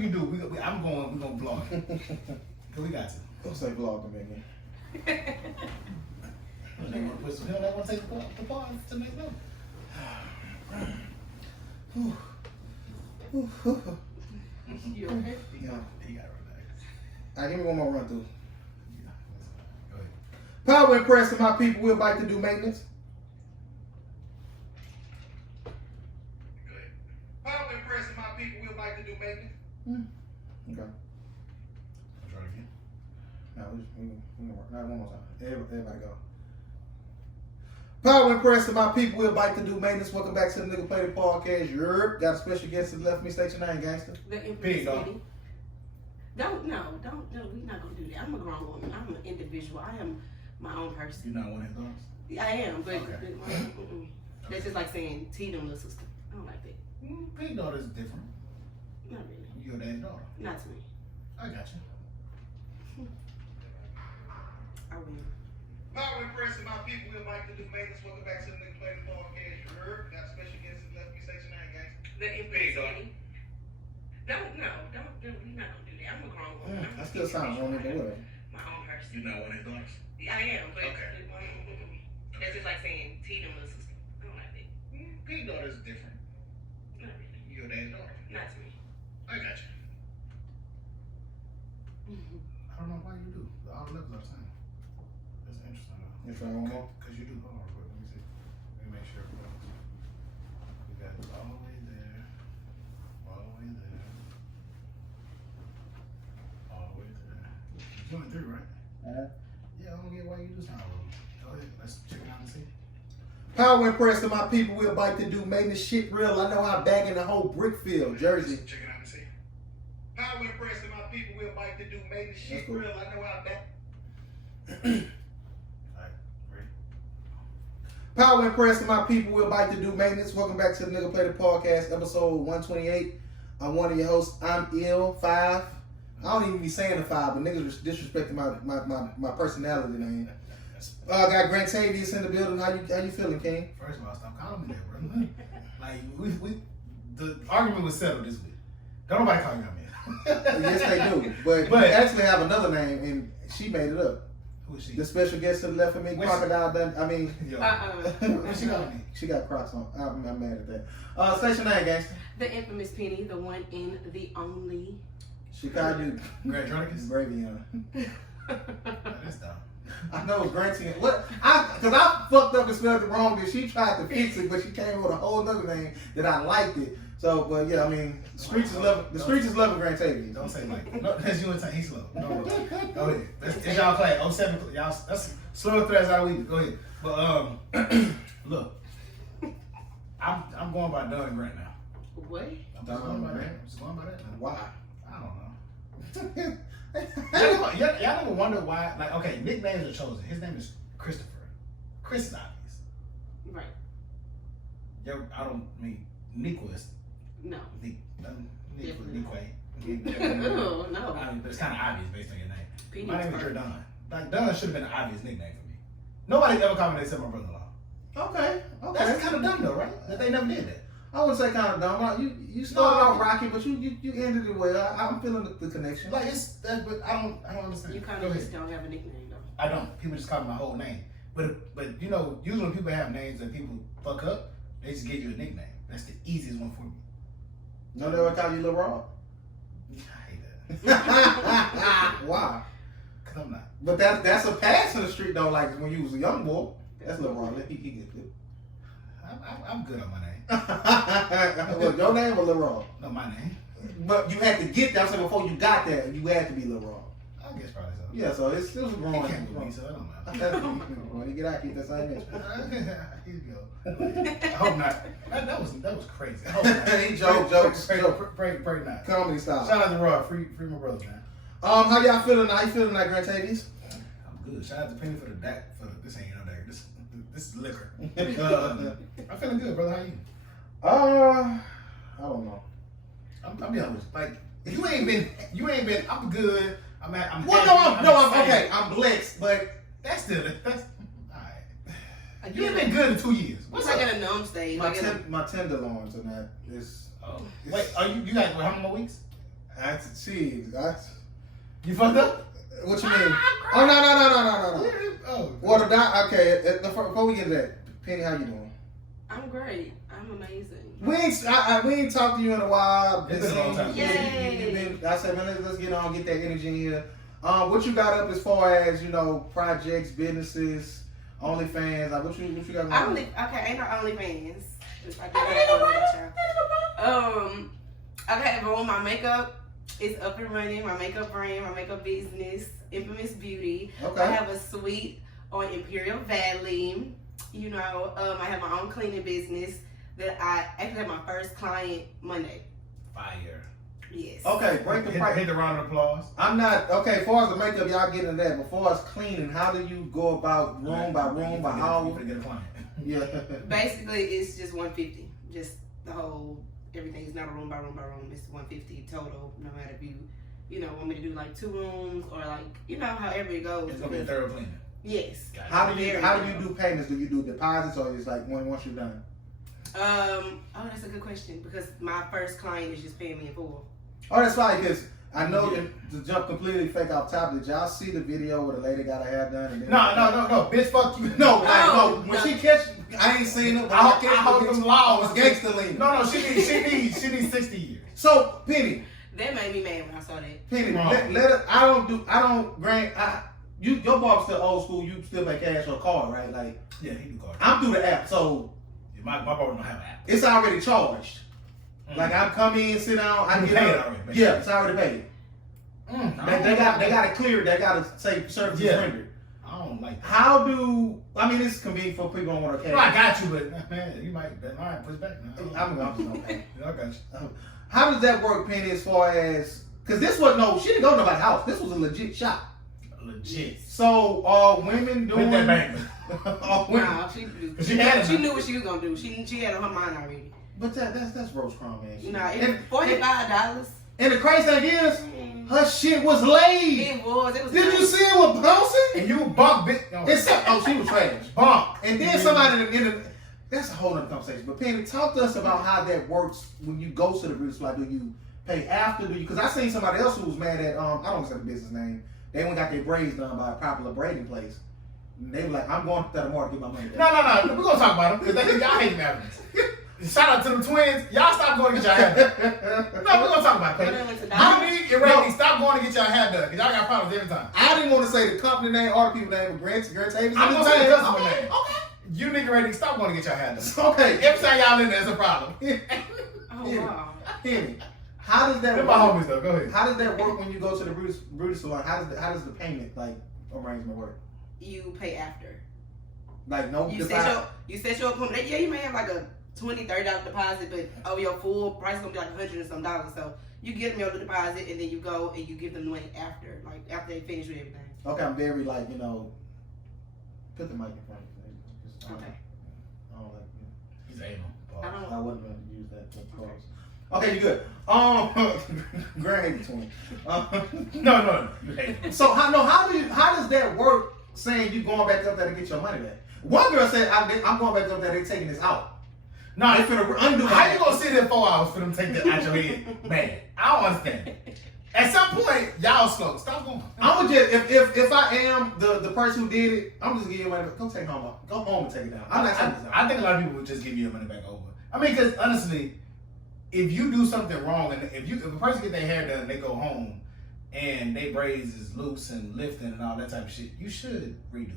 you do? We're gonna vlog. Cause we got to. Don't say vlog to me again. They want to take the bar to the next level. You okay? He got it relaxed. All right, give me one more run through. Yeah. Go ahead. Power and press to my people will bike to do maintenance. Go ahead. Power and press to my people will bike to do maintenance. Okay. I'll try it again. No, not one more time. Everybody go. Power and press to my people will bike to do maintenance. Welcome back to the Nigga Play the Podcast. Europe got a special guest that left me. State your name, gangster. The infamous Big dog. Penny. Don't, we're not gonna do that. I'm a grown woman. I'm an individual. I am my own person. You're not one of his dogs? I am, but Okay. that's just like saying Tatum little sister. I don't like that. Big daughter is different. Not really. You're your dad's daughter. Not to me. I got you. I win. Power and press to my people will bike to do maintenance. Welcome back to the Nigga Play the Podcast. Europe got a special guest that left me. State your name, gangster. The Big infamous dog. Penny. Don't, we're not gonna do that. I'm a grown woman. I'm I an still sound wrong individual. either way. My own person. You're not one of his dogs? I am, but Okay. that's just like saying Tatum little sister. I don't like that. Big daughter is different. Not really. You're your dad's daughter. Not to me. I got you. I don't know why you do. All the levels are the same. That's interesting though. You try one more? Cause you do. Hold on, real quick. Let me see. Let me make sure. We got it all the way there, all the way there, all the way there. You're 23, right? Yeah, I don't get why you do something wrong. Go ahead. Let's check it out and see. Power and press to my people will bike to do maintenance. Shit real. I know how bagging the whole brick field, Jersey. Let's check it out and see. Power and press to my people will bike to do maintenance. Shit cool. real. I know how bag. Alright, ready? Power and press to my people will bike to do maintenance. Welcome back to the Nigga Play the Podcast, episode 128. I'm one of your hosts. I'm ill 5. I don't even be saying the 5, but niggas disrespecting my personality name. Got Grant Tavius in the building. How you feeling, King? First of all, stop calling me that, brother. Like the argument was settled this week. Don't nobody call you that man. Yes, they do. But you actually have another name, and she made it up. Who is she? The special guest to the left of me, Crocodile Dundee. I mean, Yo, Uh-uh. what she calling me? she got Crocs on. I'm mad at that. Station 9, gangster. The infamous Penny, the one and the only. Chicago. Grant Dronicus? Gravy on. That's dumb. I know it's Granty. What? Because I fucked up and spelled it wrong, and she tried to fix it, but she came with a whole other name that I liked it. So, but yeah, I mean, the streets is loving Grant Tavius. Don't say like no, that's you and he's slow. No, go ahead. It's y'all class. 07, y'all. That's slow threads out of week. Go ahead. But look, I'm going by Dunn Grant now. What? I'm just going by that. I'm just going by that. Why? I don't know. Y'all ever wonder why? Like, okay, nicknames are chosen. His name is Christopher. Chris is obvious. Right. I don't mean Nicholas. No. Niquay. Oh, no. I mean, but it's kind of obvious based on your name. Penny My name is is Dre Dunn. Like, Dunn should have been an obvious nickname for me. Nobody ever called me that except my brother-in-law. Okay. That's kind of dumb though, right? That they never did that. I wouldn't say kind of dumb. You started out rocky, but you ended it well. I'm feeling the connection. Like but I don't understand. You kind Go of ahead. just don't have a nickname, though. I don't. People just call me my whole name. But you know, usually when people have names that people fuck up, they just give you a nickname. That's the easiest one for me. No, they would call you Lil Raw. I hate that. Why? Cause I'm not. But that's a pass in the street though. Like when you was a young boy, that's Lil Raw. He get it. I'm good on my name. Well, your name was Lil Raw. No, my name. But you had to get there. So before you got there, you had to be Lil Raw. I guess probably so. Yeah, so it's still He growing. can't believe me, so it don't matter. When you get out, keep that same energy. Here you go. I hope not. That was crazy. I hope not. He jokes. Pray not. Comedy style. Shout out to Raw. Free my brother, man. How y'all feeling? How you feeling, like Grant Tavius? I'm good. Shout out to Penny for the this ain't no dagger. This is liquor. I'm feeling good, brother. How you? I don't know. I'm be honest. Like you ain't been. I'm good. I'm okay. I'm blessed, but that's all right. You ain't been good in 2 years. What's like at a numb stage? my tenderloins and that is. Oh. Wait, are you got how many more weeks? You fucked up? What you mean? Oh no. Oh. Well, the doc. Okay. Before we get to that, Penny, how you doing? I'm great. I'm amazing. We ain't talked to you in a while. It's been a long time. Yay. I said, man, let's get on, get that energy in here. What you got up as far as projects, businesses, OnlyFans? Like what you got going on? Ain't no OnlyFans. Okay, but my makeup is up and running. My makeup brand, my makeup business, Infamous Beauty. Okay. I have a suite on Imperial Valley. I have my own cleaning business that I actually had my first client Monday. Fire. Yes. Okay, break the price. Hit the round of applause. I'm not okay. As far as the makeup, y'all get into that. But as far as cleaning, how do you go about room by room by hour? You get a client. Yeah. Basically, it's just $150. Just the whole everything. It's not a room by room by room. It's $150 total. No matter if you want me to do like 2 rooms or like however it goes. It's gonna be a thorough cleaning. Yes. Gotcha. How do you do payments? Do you do deposits or is like once you're done? That's a good question because my first client is just paying me in full. Oh, that's fine because I know to jump completely fake off top. Did y'all see the video where the lady got her hair done? And then No, bitch, fuck you. No. When she catch, I ain't seen it. I hope them laws. Gangster lean. No, she needs 60 years. So Penny, That made me mad when I saw that. Penny, your barber still old school. You still pay cash or card, right? Like Yeah, he do card. I'm through the app, so My barber don't have an app. it's already charged. Like I come in, sit down, I You get paid it. it already, basically. Yeah, it's already paid. They got it cleared. They got to say services rendered. I don't like that. How do it's convenient for people who want to cash? No, I got you, but man, you might push back now. I'm just gonna pay. I got you. How does that work, Penny? As far as because this was she didn't go to nobody's house. This was a legit shop. Legit. So are women doing With that bank. Nah, she knew what she was gonna do. She had on her mind already. But that's Rose Crumb, man. Nah, it's $45. And the crazy thing is, her shit was laid. It was. Did you see it with bouncing? And you bump bitch. No. She was trash. Bump. And then somebody in the that's a whole other conversation. But Penny, talk to us about how that works when you go to the beauty salon. Do you pay after? Because I seen somebody else who was mad at I don't say the business name. They went and got their braids done by a popular braiding place. And they were like, I'm going to that tomorrow to get my money back. No. We're gonna talk about them because y'all hate Mavericks. Shout out to them twins. Y'all stop going to get your hair done. No, we're gonna talk about that. You need Randy, stop going to get your hair done because y'all got problems every time. I didn't want to say the company name or the people name, but Grant Tavis. I'm gonna say the customer name. Okay. You nigga Randy, stop going to get your hair done. Okay. Every time y'all in there, it's a problem. Oh wow. Penny, how does that They're work? my homies though. Go ahead. How does that work when you go to the beauty salon? How does the payment arrangement work? You pay after. Like no You set your appointment. Yeah, you may have like a $20, $30 deposit, but your full price is gonna be like $100 and some dollars. So you give them your deposit and then you go and you give them the money after they finish with everything. Okay, I'm very put the mic in front of you. Okay. I don't like He's anal. I wasn't going to use that pause. Okay, you good. Grant hated twin. No. You hate him. So how does that work? Saying you going back up there to get your money back. One girl said, "I'm going back up there. They taking this out." No, they finna undo. How you gonna sit there 4 hours for them to take that out your head? Man, I don't understand. At some point, y'all slow. Stop going. I'm gonna just if I am the person who did it, I'm just giving you money back. Go take home. Go home and take it down. I'm not taking this out. I think a lot of people would just give you your money back over. I mean, because honestly, if you do something wrong and if a person get their hair done and they go home and they braids is loose and lifting and all that type of shit, you should redo it.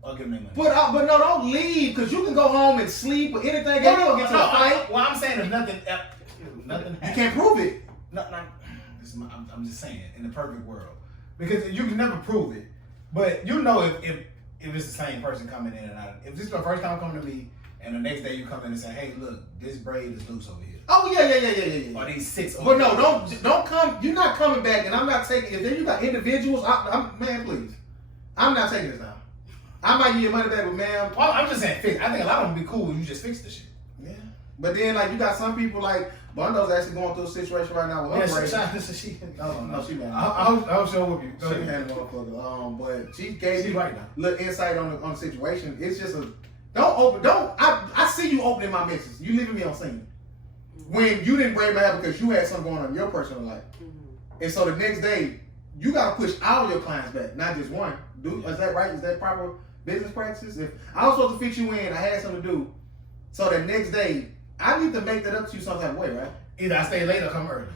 Or give them their money. But no, don't leave because you can go home and sleep or anything. No, Get to a fight. Well, I'm saying if nothing you can't prove it. I'm just saying in the perfect world because you can never prove it, but you know if it's the same person coming in and out. If this is your first time coming to me and the next day you come in and say, hey, look, this braid is loose over here. Oh yeah. Or these 6. But no, don't come. You're not coming back, and I'm not taking. If then you got individuals, man, please, I'm not taking this down. I might give you money back, but man, well, I'm just saying fix. I think a lot of them would be cool when you just fix the shit. Yeah, but then you got some people like Bundo's actually going through a situation right now with her braid. No, she man. I hope she'll whoop you. She had a motherfucker. But she gave me right now. Little insight on the situation. It's just don't. I see you opening my messages. You leaving me on scene. when you didn't braid my hair because you had something going on in your personal life. And so the next day, you got to push all your clients back, not just one. Is that right? Is that proper business practices? If I was supposed to fit you in, I had something to do. So the next day, I need to make that up to you some type of way, right? Either I stay late or come early.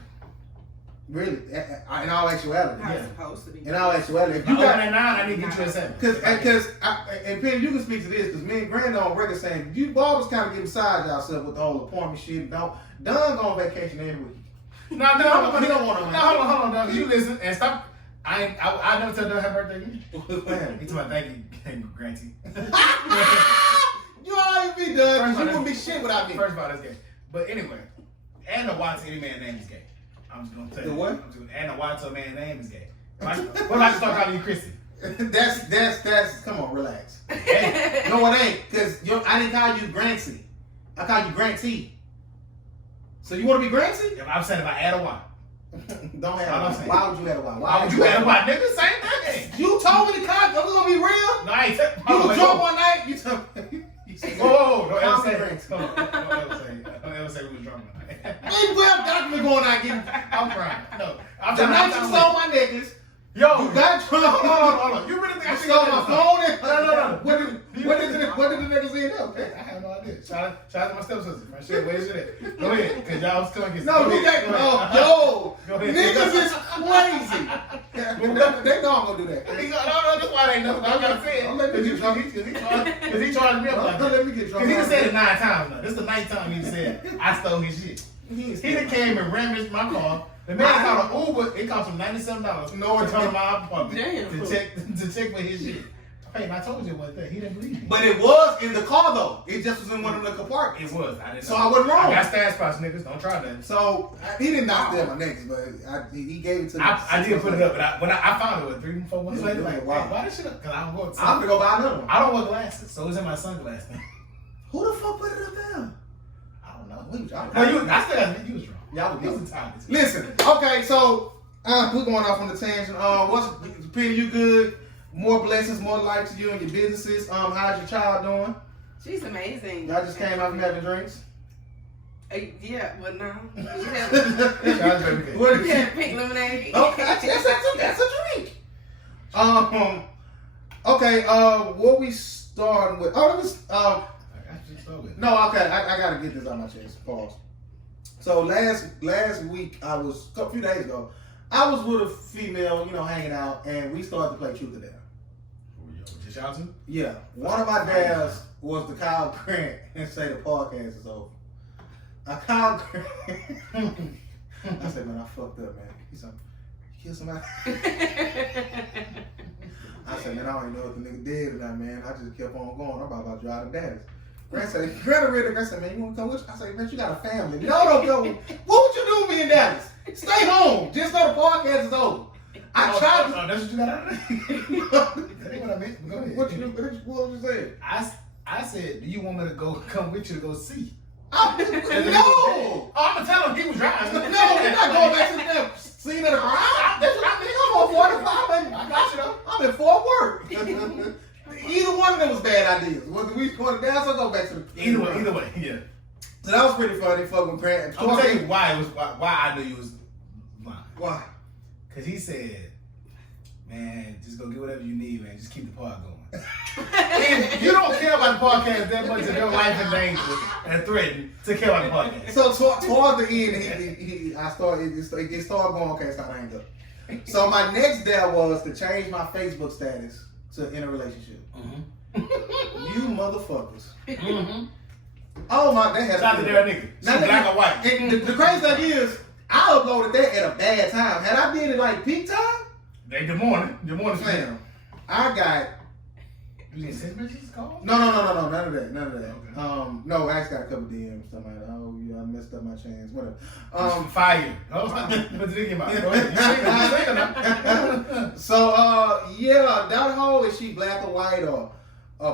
Really? In all actuality. How it's supposed to be. In all actuality. If You you got got, at 9, I need to get you at 7. Because and Penny, you can speak to this, because me and Grandma on record saying, you always kind of get beside yourself with the whole appointment shit. Don go on vacation every week. No, He don't want to. No, hold on, Doug. You listen and stop. I never tell Doug happy birthday again. He told me thank you, Granty. You always be done. First You of all, wouldn't be shit without me. First of all, that's gay. But anyway, and the Watts, any man name is gay. I'm just gonna tell you. The what? And the Watts, a man name is gay. What if I just start calling you Chrissy? That's. Come on, relax. Hey, No, it ain't. Because I didn't call you Granty. I called you Grantee. So you want to be Granty? if I'm saying if I add a Y. Don't have I'm a Y. saying. Why would you add a Y? Why would you add a Y? Nigga, same thing. You told me to call. Are we gonna be real? No, I ain't. You was drunk one night. You told me. Whoa, don't ever Call me say. Granty. Don't ever say we was drunk tonight. Hey, well, document going out getting. I'm crying. No, I'm The night you stole my necklace. Yo, You got drunk. hold on. You really think I You should stole go my there? phone. No. What did the niggas end up? I have no idea. Shout out to my stepsister. Man, shit, where's it at? Go ahead, cause y'all was coming. No, go you ahead, got go no. ahead. Yo, Go ahead. niggas is crazy. They know I'm gonna do that. No, that's why they know. I gotta say it. Don't let me get drunk. Cause he charged me up like Don't that. let me get drunk. Cause he done said it 9 times now. This is the 9th time he said I stole his shit. He done came and rummaged my car. The man called an Uber. It cost him $97. No, to come to my apartment Damn. to check for his shit. Hey, I told you it wasn't there. He didn't believe me. But it was in the car though. It just was in one of the compartments. It was. I didn't. So know. I wasn't wrong. I got stash spots, niggas. Don't try that. So he did not steal my necklace, but he gave it to me. I did put it up, but when I found it, 3 4 months later, like, Wow. why this shit up? Cause I don't go. I'm gonna go buy another one. I don't wear glasses, so it's in my sunglasses. Who the fuck put it up there? I don't know. I No, I still got you was wrong. Y'all You was was entitled. Listen, okay, so we're going off on the tangent. What's Peter? You good? More blessings, more life to you and your businesses. How's your child doing? She's amazing. Y'all just came out from having drinks. Yeah, but no. What did Yeah, pink lemonade. Okay, that's a drink. Okay. What we starting with? Oh, let me. No, okay. I gotta get this out of my chest. Pause. So last week a few days ago, I was with a female, hanging out, and we started to play truth or dare. Just y'all two? Yeah, one of my dads was to Kyle Grant and say the podcast is over. I called Grant. I said, man, I fucked up, man. He said, you killed somebody? I said, man, I don't even know if the nigga dead or not, man. I just kept on going. I'm about to drive to Dallas. Grant said, man, you want to come with you? I said, man, you got a family. No, don't go. What would you do with me in Dallas? Stay home. Just know the podcast is over. I tried to. Oh, that's what you got out of it? That ain't what I meant. Go ahead. What you say? I said, do you want me to come with you to go see? No! Oh, I'm gonna tell him he was driving. No, we're not going back to the damn scene of the crime. That's what I mean. I'm on 45, baby. I got you though. I'm in Fort Worth. Either one of them was bad ideas. Whether we going to dance or go back to the Either way, yeah. So that was pretty funny. Fuck with Grant. I'm gonna tell you why I knew you was lying. Why? Cause he said, man, just go get whatever you need, man. Just keep the pod going. And you don't care about the podcast that much if your life in danger and threatened to care about the podcast. So toward the end, it started going, okay, it's time to hang up. So my next dare was to change my Facebook status to in a relationship. You motherfuckers. Oh my, that has Shout out to that nigga. Now, Black or white. And the crazy thing is, I uploaded that at a bad time. Had I did it like peak time, Good morning. Good morning, fam, I got You get 6 messages called? no, none of that. Okay. No, I just got a couple DMs. Something like, oh yeah, I messed up my chance, whatever. Fire. Oh, what did you about? Go ahead. So yeah, that hoe, is she black or white, or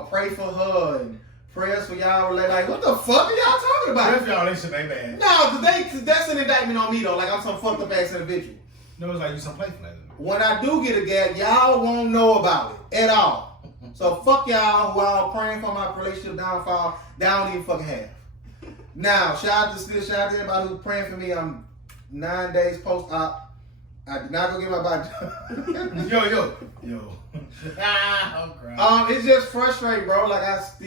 pray for her and prayers for y'all? Like what the fuck are y'all talking about? If y'all relationship ain't bad. No, cause that's an indictment on me though. Like I'm some fucked up ass individual. No, it's like you some playful like that. When I do get a gag, y'all won't know about it at all. So fuck y'all who all praying for my relationship downfall. That I don't even fucking have. Now, shout out to everybody who's praying for me. I'm 9 days post-op. I did not go get my body done. Yo. I'm crying. It's just frustrating, bro. Like I just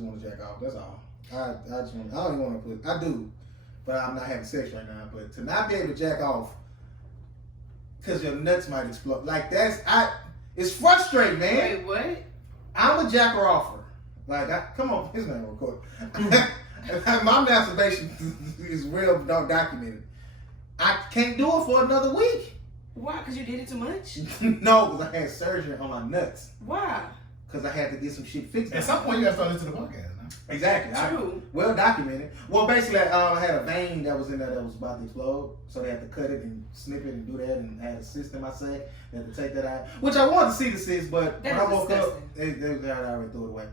want to jack off. That's all. I don't even want to put. I do, but I'm not having sex right now. But to not be able to jack off because your nuts might explode, like it's frustrating, man. Wait, what? I'm a jacker offer. Like, come on, it's not record. My masturbation is real documented. I can't do it for another week. Why? Because you did it too much? No, because I had surgery on my nuts. Why? Because I had to get some shit fixed. At some point, you got to start listening to the podcast. Exactly. True. Well documented. Well, basically, I had a vein that was in there that was about to explode, so they had to cut it and snip it and do that, and I had a cyst in my sack. They had to take that out, which I wanted to see the cyst, but when I woke up, they already threw it away.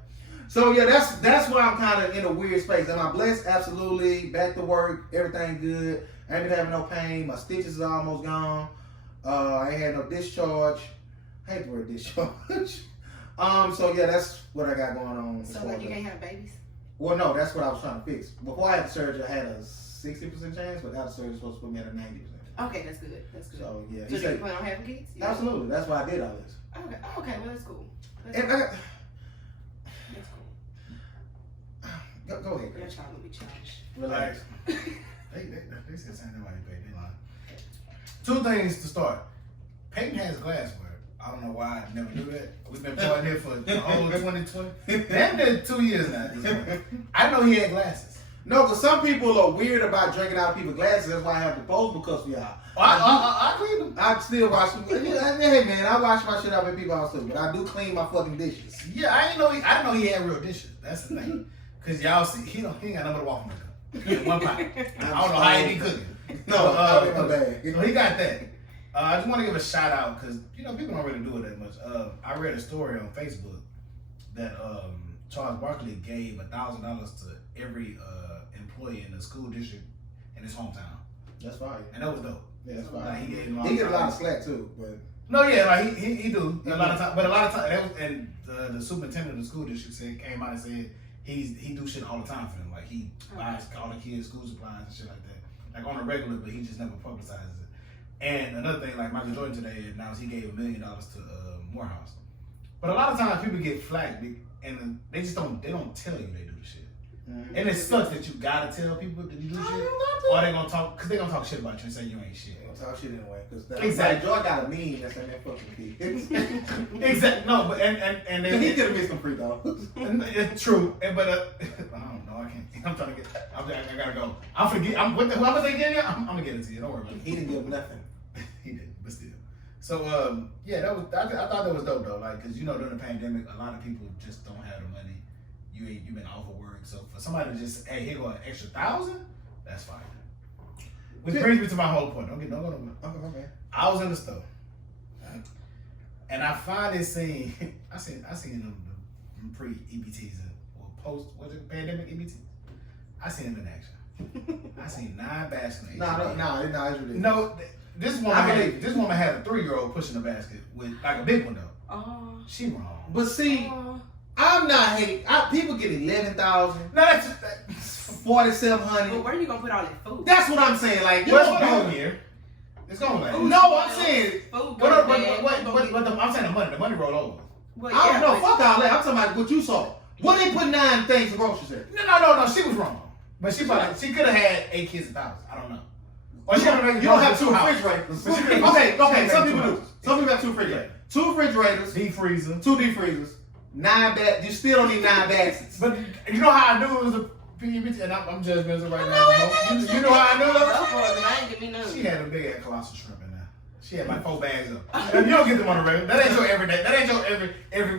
So yeah, that's why I'm kind of in a weird space. Am I blessed? Absolutely. Back to work, everything good. I ain't been having no pain. My stitches are almost gone. I ain't had no discharge. I hate the word discharge. So yeah, that's what I got going on. So like you can't have babies? Well, no, that's what I was trying to fix. Before I had the surgery, I had a 60% chance, but after surgery, it's supposed to put me at a 90%. Okay, that's good. That's good. So yeah, So do you plan on having kids? Yeah. Absolutely. That's why I did all this. Okay, well that's cool. That's And cool. I, That's cool. go ahead. Your child will be childish. Relax. They said something about you, baby. Two things to start. Peyton has glassware. I don't know why I never knew that. We've been playing here for the whole 2020. Damn near 2 years now. I know he had glasses. No, because some people are weird about drinking out of people's glasses. That's why I have disposables for y'all. I clean them. I still wash them. Hey man, I wash my shit up in people's house too, but I do clean my fucking dishes. Yeah, I didn't know he had real dishes. That's the thing. Cause y'all see, he ain't got nothing but waffle maker in one pot. I don't know how he be cooking. No, out in my bag. So he got that. I just want to give a shout out because people don't really do it that much. I read a story on Facebook that Charles Barkley gave $1,000 to every employee in the school district in his hometown. That's fine. And that was dope. Yeah, that's fine. Like, He get a lot of slack too, but no, yeah, like he do a lot of time, but a lot of time that was, and the superintendent of the school district came out and said he do shit all the time for them. Like he buys all the kids school supplies and shit like that, like on a regular, but he just never publicizes it. And another thing, like Michael Jordan today announced he gave $1 million to Morehouse. But a lot of times people get flack and they just don't tell you they do the shit. Mm-hmm. And it sucks that you gotta tell people that you do shit, or they gonna talk because they gonna talk shit about you and say you ain't shit. They gonna talk shit anyway because exactly. Joy got a meme that's in that fucking kid. Exactly. No, but and he could have missed some free throws. It's true, but I don't know. I can't. I'm trying to get. I gotta go. I'm forget. I'm what the who was they getting? I'm gonna get it to you. Don't worry about it. He didn't give nothing. He didn't, but still. So yeah, that was. I thought that was dope though. Like, cause during the pandemic, a lot of people just don't have the money. You've been off of work, so for somebody to just here go an extra $1,000, that's fine. Which brings me to my whole point. Okay, okay. I was in the store, and I finally seen. I seen them pre-EBTs or post pandemic EBTs. I seen them in action. I seen 9 baskets. No, it's ridiculous. No, this woman had a 3-year-old pushing a basket with like a big one though. Oh. She wrong. But see, I'm not hating. People get 11,000. No, that's 4,700. But where are you gonna put all that food? That's what I'm saying. Like, what's going here? It's going like no, I'm saying. Food. I'm saying the money roll over. Well, I don't know. Fuck all that. I'm talking about what you saw. What they put 9 things of groceries in? No. She was wrong. But she could have had 8 kids at the house. I don't know. Or you don't have 2 refrigerators. Okay. Some people do. Some people have 2 refrigerators. 2 refrigerators. Deep freezer. 2 deep freezers. 9 bags. You still don't need 9 bags. But you know how I knew it was a PBT, and I'm judgmental right now. You know how I knew it? She had a big ass colossal shrimp in there. She had like 4 bags of. You don't get them on the regular. That ain't your everyday. That ain't your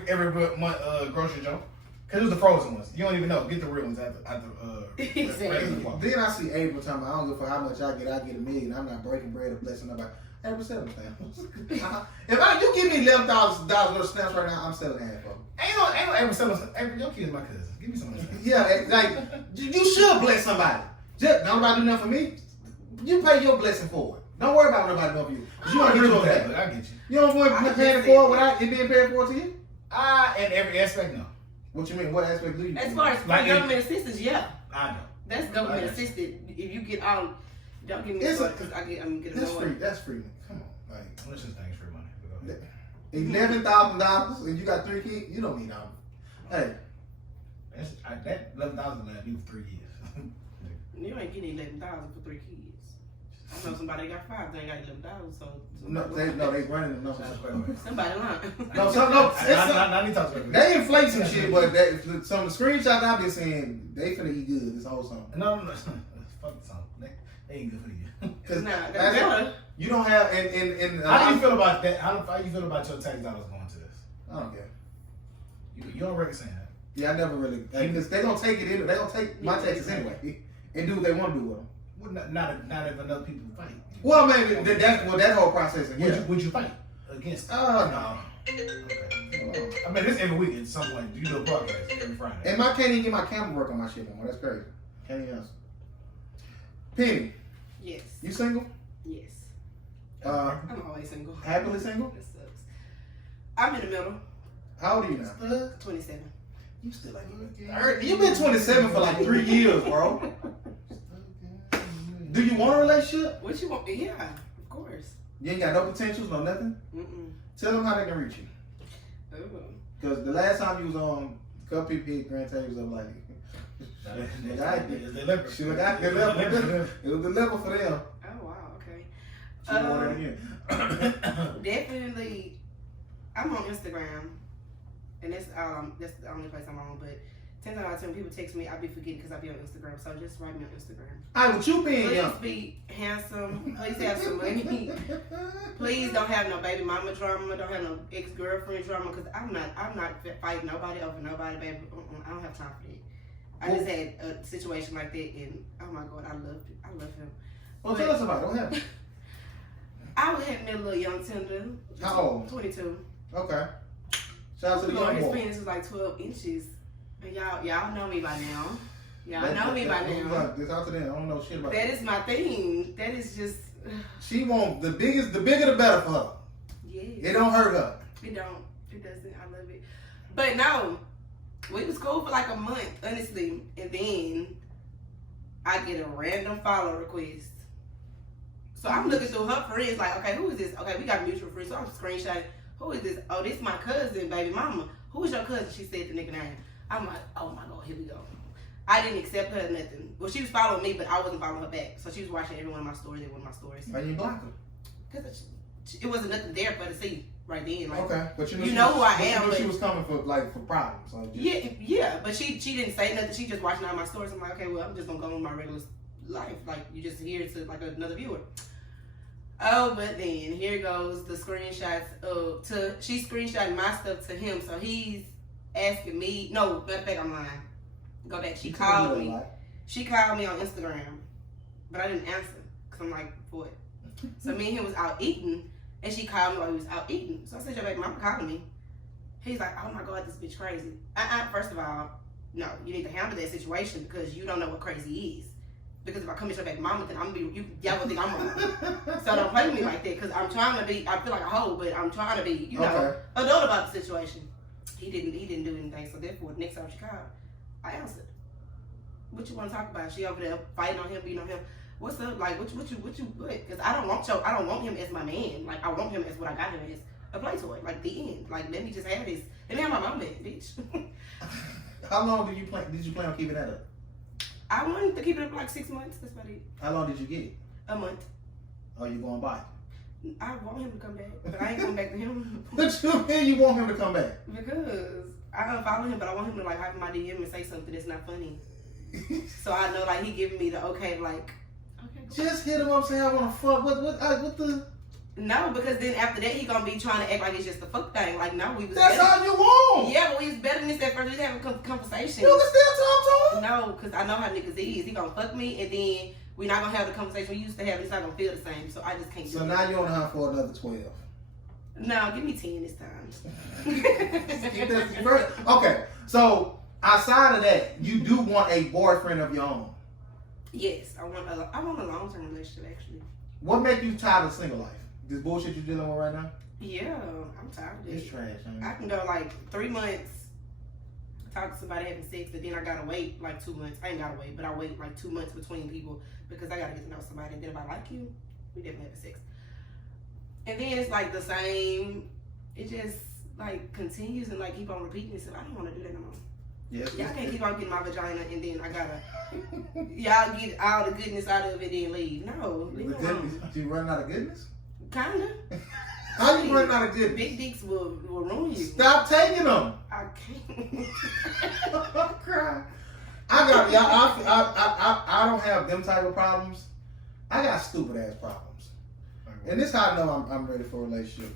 every month grocery jump. Cause it was the frozen ones. You don't even know. Get the real ones at the Then I see April talking about, I don't give a fuck how much I get $1 million. I'm not breaking bread or blessing nobody. April, sell them stamps. If you give me $11,000 worth of stamps right now, I'm selling half of them. Ain't no April selling. April, your kid's my cousin. Give me some of that. Yeah, like you should bless somebody. Just nobody do nothing for me. You pay your blessing forward. Don't worry about nobody doing for you. You don't get your that. I get you. You don't want to pay it forward without it being paid for to you? In every aspect, no. What you mean? What aspect do you? As far as Like government assistance, yeah. I know. That's government assisted. If you get out, don't get me started because I'm getting That's annoyed. free. That's free. Come on, like Listen, thanks free money. $11,000 and you got 3 kids. You don't need all. Hey, that $11,000 last you for 3 years. You ain't getting 11,000 for 3 kids. I know somebody that got 5, they ain't got 11,000. So no, they running the numbers. somebody lying. No, I need to talk about they inflate some shit, but some of the screenshots I've been seeing, they finna eat good this whole song. No. Fuck the song. They ain't good for you. Cause nah, that's better. You don't have and how do you feel about that? How do you feel about your tax dollars going to this? I don't care. You don't reckon saying that? Yeah, I never really. Because they gonna take it in. They gonna take my taxes anyway and do what they want to do with them. Well, not if enough people fight. Well, I mean, that whole process. Yeah. Would you fight against? No. Okay. I mean, this every week at some point. You do a podcast every Friday. And I can't even get my camera work on my shit no more. That's crazy. Can't even answer. Penny. Yes. You single? Yes. I'm always single. Happily single? That sucks. I'm in the middle. How old are you now? 27. You still like 30. You've been 27 for like 3 years, bro. Do you want a relationship? What you want? Yeah, of course. You ain't got no potentials, no nothing? Tell them how they can reach you. Because the last time you was on, a couple people hit Grand Tables up like, it was the level for them. Oh, wow, okay. She want it again. Definitely, I'm on Instagram, and that's the only place I'm on, but 10 times out of 10 people text me, I be forgetting because I be on Instagram, so just write me on Instagram. Alright, what you being Please young? be handsome. Please have some money. Please don't have no baby mama drama. Don't have no ex-girlfriend drama. Cause I'm not fighting nobody over nobody, baby. I don't have time for that. I just had a situation like that, and oh my god, I love him. Well, tell us about it. What happened? I had me a little young tender. How old? 22. Okay. Shout out to the young His boy. penis was like 12 inches. And y'all know me by now. Y'all know me by now. It's out to them. I don't know shit about That is my thing. That is just. She want the bigger the better for her. Yes. It don't hurt her. It don't. It doesn't. I love it. But no, we was cool for like a month, honestly. And then I get a random follow request. So I'm looking through her friends like, okay, who is this? Okay, we got mutual friends. So I'm screenshotting. Who is this? Oh, this is my cousin, baby mama. Who is your cousin? She said the nigga name. I'm like, oh my god, here we go. I didn't accept her or nothing. Well, she was following me, but I wasn't following her back. So she was watching every one of my stories, Why you block her? Because it wasn't nothing there for her to see right then. Like, Okay, but you know who I am. You know but she was coming for problems. So yeah, but she didn't say nothing. She just watching all my stories. I'm like, okay, well, I'm just gonna go on my regular life. Like, you just here to like another viewer. Oh, but then here goes the screenshots she screenshotted my stuff to him, so he's asking me. No, matter of fact, I'm lying. Go back. She called me. She called me on Instagram, but I didn't answer because I'm like, what? So me and him was out eating, and she called me while we was out eating. So I said, your baby mama calling me. He's like, oh my god, this bitch crazy. First of all, no, you need to handle that situation because you don't know what crazy is. Because if I come at your baby mama, then y'all will think I'm wrong. So don't play with me like that because I'm trying to be. I feel like a hoe, but I'm trying to be, adult about the situation. He didn't do anything. So therefore, next time she called, I answered. What you want to talk about? She over there fighting on him, beating on him. What's up? Like what you Because I don't want him as my man. Like I want him as what I got him as, a play toy. Like the end. Like let me just have this. Let me have my mom back, bitch. How long did you plan on keeping that up? I wanted to keep it up like 6 months. That's about it. How long did you get it? A month. Oh, you going by? I want him to come back, but I ain't going back to him. What you mean you want him to come back? Because I unfollow him, but I want him to like hop in my DM and say something that's not funny. So I know like he giving me the okay, like okay. Just hit him up, say I want to fuck. What the? No, because then after that he gonna be trying to act like it's just a fuck thing. Like no, we was. That's better. all you want. Yeah, but we was better than this at first. We was having conversation. You can still talk to him. No, because I know how niggas is. He gonna fuck me, and then we not gonna have the conversation we used to have. It's not gonna feel the same. So I just can't. So now you're on the hunt for another 12. No, give me 10 this time. Okay, so outside of that, you do want a boyfriend of your own. Yes, I want a long-term relationship actually. What make you tired of single life? This bullshit you're dealing with right now? Yeah, I'm tired of It's it. trash. I can go like 3 months talk to somebody having sex, and then I gotta wait like 2 months. I ain't gotta wait, but I wait like 2 months between people because I gotta get to know somebody. And then if I like you, we definitely have sex. And then it's like the same. It just like continues and like keep on repeating itself. I don't want to do that no more. Yes, Y'all can't keep on getting my vagina and then I gotta y'all get all the goodness out of it and then leave. No, leave me alone. You running out of goodness? Kinda. How you running out of goodness? Big dicks will ruin you. Stop taking them. I can't. I'm crying. I got y'all. I don't have them type of problems. I got stupid ass problems, and this how I know I'm ready for a relationship.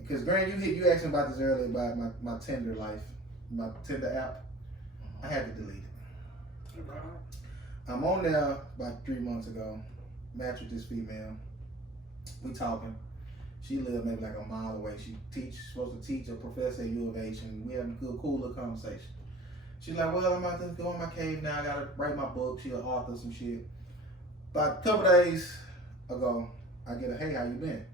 Because Grant, you asked me about this earlier about my Tinder life, my Tinder app. I had to delete it. I'm on there about 3 months ago. Matched with this female. We talking. She lived maybe like a mile away. She supposed to teach a professor at U of H, and we having a good, cool little conversation. She's like, well, I'm about to go in my cave now. I gotta write my book. She an author, some shit. About a couple days ago, I get a, hey, how you been?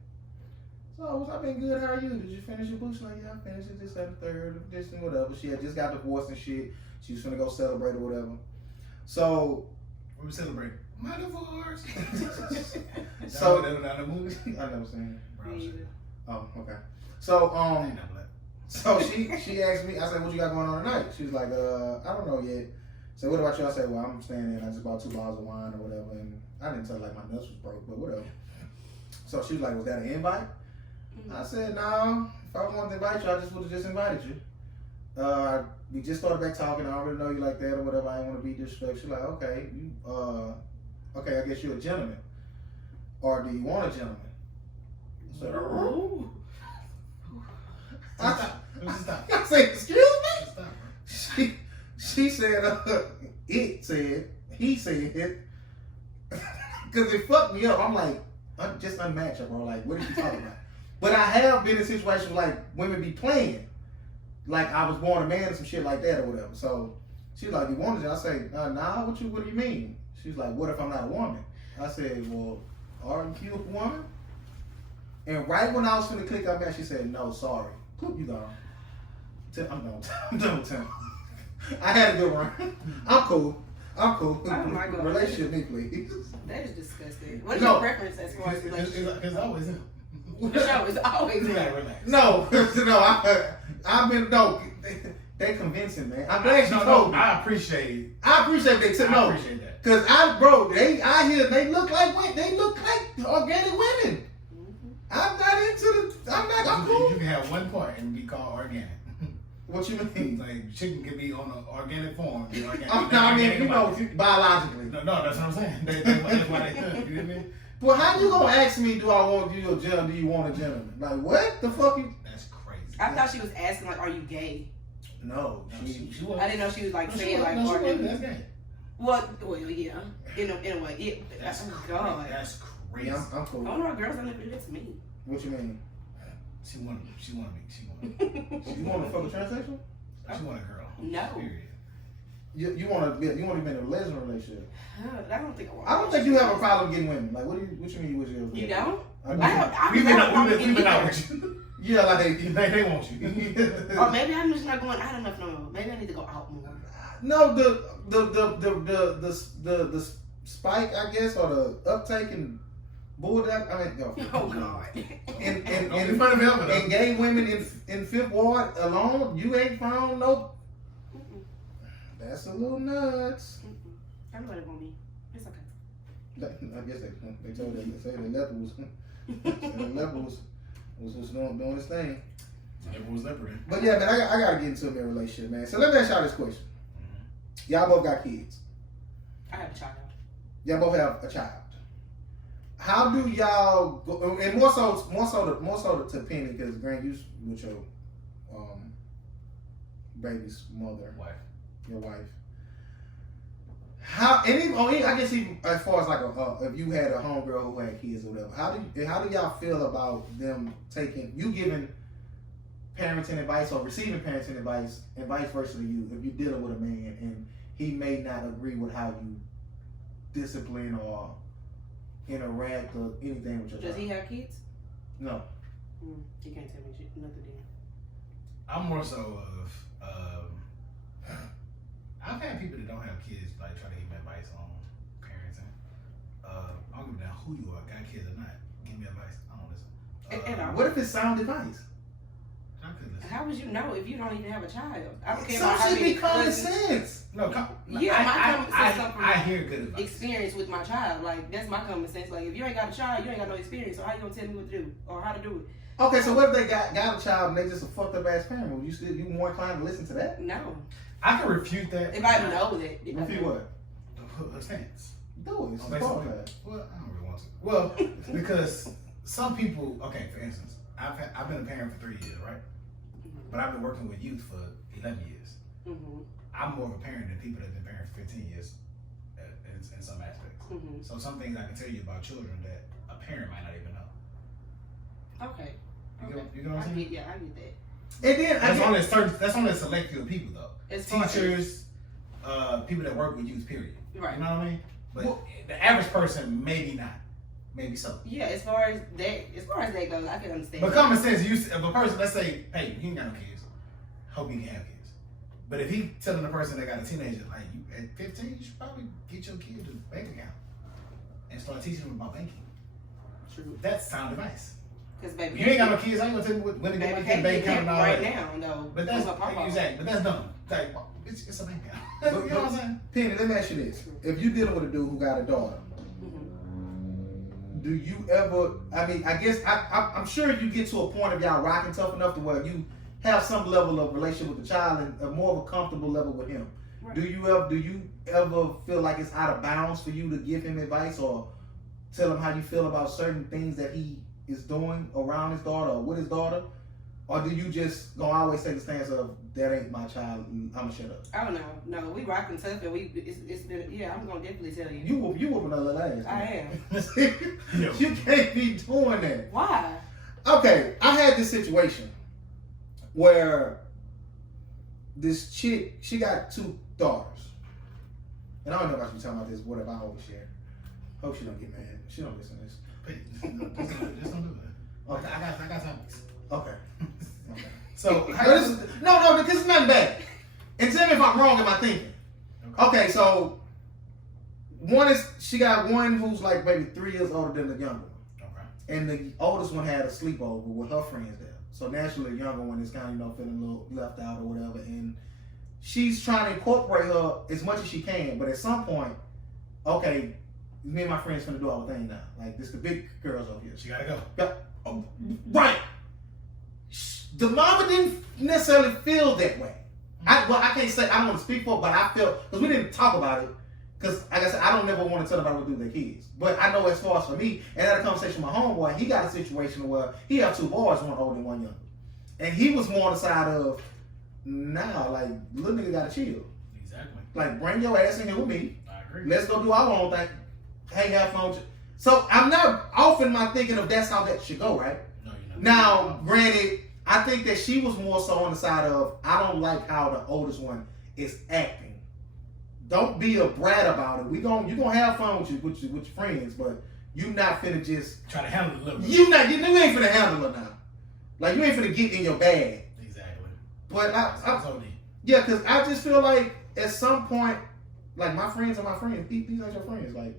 So I've been good. How are you? Did you finish your book? She's like, yeah, I finished it. This, that, and third, this, and whatever. She had just got divorced and shit. She was gonna go celebrate or whatever. So we were celebrating my divorce. So not a movie. I never seen Me it. either. Oh, okay. So so she asked me. I said, what you got going on tonight? She was like, I don't know yet. So what about you? I said, well, I'm staying in. I just bought 2 bottles of wine or whatever, and I didn't tell her like my nuts was broke, but whatever. So she was like, was that an invite? I said, no. If I wanted to invite you, I just would have just invited you. We just started back talking. I already know you like that or whatever. I didn't want to be disrespectful. She's like, okay, okay, I guess you're a gentleman. Or do you want a gentleman? So, I said, excuse me? She said, he said, because it fucked me up. I'm like, I'm just unmatched, bro. Like, what are you talking about? But I have been in situations like women be playing. Like I was born a man or some shit like that or whatever. So she's like, you wanted it? I say, nah, what do you mean? She's like, what if I'm not a woman? I said, well, aren't you a woman? And right when I was finna click on that, she said, no, sorry. Poop, you gone. I'm done with Tim. I had a good one. I'm cool. Oh my God. Relationship me, please. That is disgusting. What is your preference as far as relationship? It's always him. The show is always You him. gotta relax. No, I've been, they convincing, man. I'm glad she told me. I appreciate they took I appreciate that. Cause I hear they look like organic women. I'm cool. You can have one part and be called organic. What you mean? Like chicken can be on an organic form. Be organic. Biologically. No, that's what I'm saying. That's why they cook. You know what I mean? Well, how you gonna ask me, do I want you a gentleman? Do you want a gentleman? Like, what the fuck you? That's crazy. I thought she was asking like, are you gay? No, she I didn't know she was like saying like, no, are you? that's gay. Well, yeah. In a way, yeah. That's oh God. That's crazy. Yeah, I'm cool. Oh no, girls don't ever do that to me. What you mean? She wanted me. You want to fuck a transsexual? She want a girl. No. Period. You want to be in a lesbian relationship? I don't think I want. I don't think you have a problem getting women. Like, what you mean with your? You don't? We've been out with you. Yeah, like They want you. Or maybe I'm just not going out enough no more. Maybe I need to go out more. No, the spike, I guess, or the uptake and bulldog. I mean, no. Oh God. And gay women in Fifth Ward alone, you ain't found no. That's a little nuts. Everybody want me. It's okay. I guess they told them they say the leper was doing his thing. It was leopard. But yeah, man, I gotta get into a married relationship, man. So let me ask y'all this question. Y'all both got kids. I have a child. Y'all both have a child. How do y'all go? And more so to Penny, because Grant, you with your baby's mother, your wife. How and even, I guess even as far as like if you had a homegirl who had kids or whatever, how do y'all feel about them giving parenting advice or receiving parenting advice and vice versa to you if you're dealing with a man and he may not agree with how you discipline or interact or anything with your child? Does he have kids? No. He can't tell me nothing then. I'm more so of I've had people that don't have kids like try to give me advice on parenting. I don't give a damn who you are, got kids or not. Give me advice. I don't listen. What if it's sound advice? I could listen. How would you know if you don't even have a child? I don't care Some about how shit many be common cousins- sense. No, Yeah, my common sense comes from I hear good advice. experience with my child. Like that's my common sense. Like if you ain't got a child, you ain't got no experience. So how you gonna tell me what to do or how to do it? Okay, so what if they got a child and they just a fucked up ass parent? Would you more inclined to listen to that? No. I can refute that. If I know that. Refute what? Her stance. Do it. It's Oh, basically, podcast. well, I don't really want to. Well, because some people, okay, for instance, I've been a parent for 3 years, right? But I've been working with youth for 11 years. Mm-hmm. I'm more of a parent than people that have been parents for 15 years in some aspects. Mm-hmm. So some things I can tell you about children that a parent might not even know. Okay. You know what I'm saying? Yeah, I get that. And then That's only a select few people though. As far as- Teachers, people that work with youth, period. Right. You know what I mean? But Well- the average person, maybe not. Maybe so. Yeah, as far as that goes, I can understand. But common sense, if a person, let's say, hey, he ain't got no kids, hope he can have kids. But if he telling a person that got a teenager, like, you at 15, you should probably get your kid a bank account and start teaching them about banking. True. That's sound advice. Because If baby, you ain't got no kids, I ain't gonna tell you when to get my kid bank account and all right that. now, though. But that's with her papa. exactly. But that's dumb. Like, it's a bank account. You know what I'm saying? Penny, let me ask you this: if you dealing with a dude who got a daughter, Mhm. do you ever? I mean, I guess I'm sure you get to a point of y'all rocking tough enough to where you have some level of relationship with the child and a more of a comfortable level with him. Right. Do you ever feel like it's out of bounds for you to give him advice or tell him how you feel about certain things that he is doing around his daughter or with his daughter? Or do you just gonna always take the stance of that ain't my child and I'ma shut up? Oh no, we rocking tough and it's been I'm gonna definitely tell you. You whooping her little ass. I am. You can't be doing that. Why? Okay, I had this situation where this chick, she got 2 daughters. And I don't know if I should be talking about this, whatever, I overshare. Hope she don't get mad. She don't listen to this. Just don't do that. Okay. I got topics. Okay. Okay. So, No, because it's nothing bad. And tell me if I'm wrong in my thinking. Okay, so she got one who's like maybe 3 years older than the younger one. Okay. And the oldest one had a sleepover with her friends there. So naturally, the younger one is kind of, feeling a little left out or whatever. And she's trying to incorporate her as much as she can. But at some point, okay, me and my friends finna do our thing now. Like, this the big girls over here. She gotta go. Yeah. Right. The mama didn't necessarily feel that way. I can't say, I don't want to speak for her, but I feel, because we didn't talk about it. Because, like I said, I don't never want to tell anybody what to do with their kids. But I know as far as for me, and I had a conversation with my homeboy, he got a situation where he had 2 boys, one older and one younger. And he was more on the side of, nah, like, little nigga gotta chill. Exactly. Like, bring your ass in here with me. I agree. Let's go do our own thing. Hey, have fun. So I'm not often my thinking of that's how that should go, right? No, you're not. Now, granted, I think that she was more so on the side of, I don't like how the oldest one is acting. Don't be a brat about it. You gonna have fun with your friends, but you not finna just Try to handle it a little bit. you ain't finna handle her now. Like, you ain't finna get in your bag. Exactly. But That's OD. yeah, because I just feel like at some point, like, my friends are my friends. These ain't your friends. Like,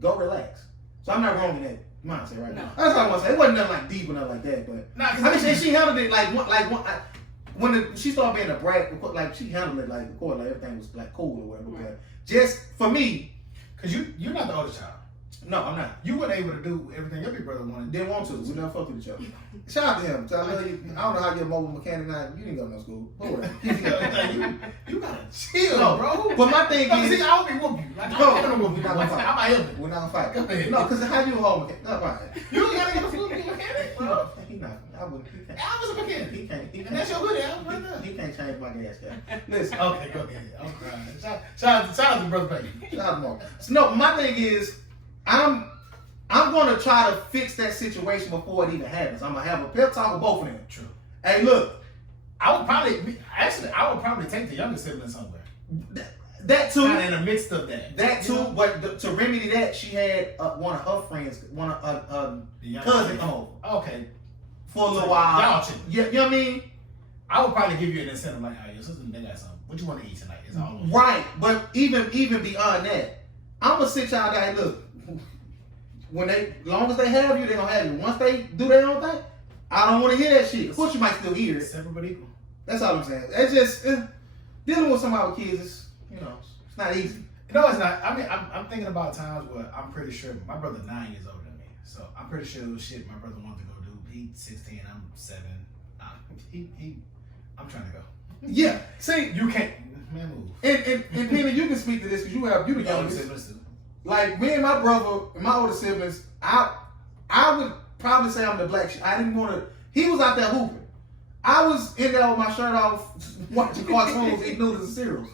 go relax. So I'm not wrong in that mindset right now. That's all I want to say. It wasn't nothing like deep or nothing like that, but Nah, I mean, she handled it when she started being a brat. Like, she handled it like, of course, like everything was like cool or whatever. But just for me, because you're not the oldest child. no, I'm not. You weren't able to do everything your big brother wanted. Didn't want to. We never fucked with each other. Shout out to him. So I don't know how you're a mobile mechanic now. You didn't go to no school. But whatever. You gotta chill, No, bro. but my thing is, See, I don't be whoop you. Like, No, I'm gonna whoop you. we're not gonna fight. I'm not helping. we're not gonna fight. Go ahead. No, because how you a whole mechanic? No, fine. You gotta get a food mechanic, bro. He not. I wouldn't. He can't. I was a mechanic. He can't. He And can't. that's your hoodie. I'm right there. He can't change my gas cap. Listen. Okay, go ahead. I'm crying. Shout out to Brother Payton. Shout out to Mark. So, no, my thing is, I'm gonna try to fix that situation before it even happens. I'm gonna have a pep talk with both of them. True. Hey, look, I would probably take the younger sibling somewhere. that too. Kind of in the midst of that. That too, but to remedy that, she had one of her friends, The younger cousin sibling. come over Okay. for a little while. Y'all chill. You know what I mean? I would probably give you an incentive like, oh, your sister, they got some what you want to eat tonight? It's all Right, but even beyond that, I'm gonna sit y'all down. Look, when long as they have you, they gonna have you. Once they do their own thing, I don't want to hear that shit. Of course, you might still hear it. separate but equal. That's all I'm saying. It's just dealing with somebody with kids. Is, it's not easy. No, it's not. I mean, I'm thinking about times where I'm pretty sure my brother 9 years older than me, so I'm pretty sure it was shit my brother wanted to go do. He's 16, I'm 7. I'm trying to go. Yeah. See, You can't, man, move. and Penny, you can speak to this because you the youngest. Like me and my brother, and my older siblings, I would probably say I'm the black sheep. I didn't want to. He was out there hooping. I was in there with my shirt off, watching cartoons, eating noodles and cereals.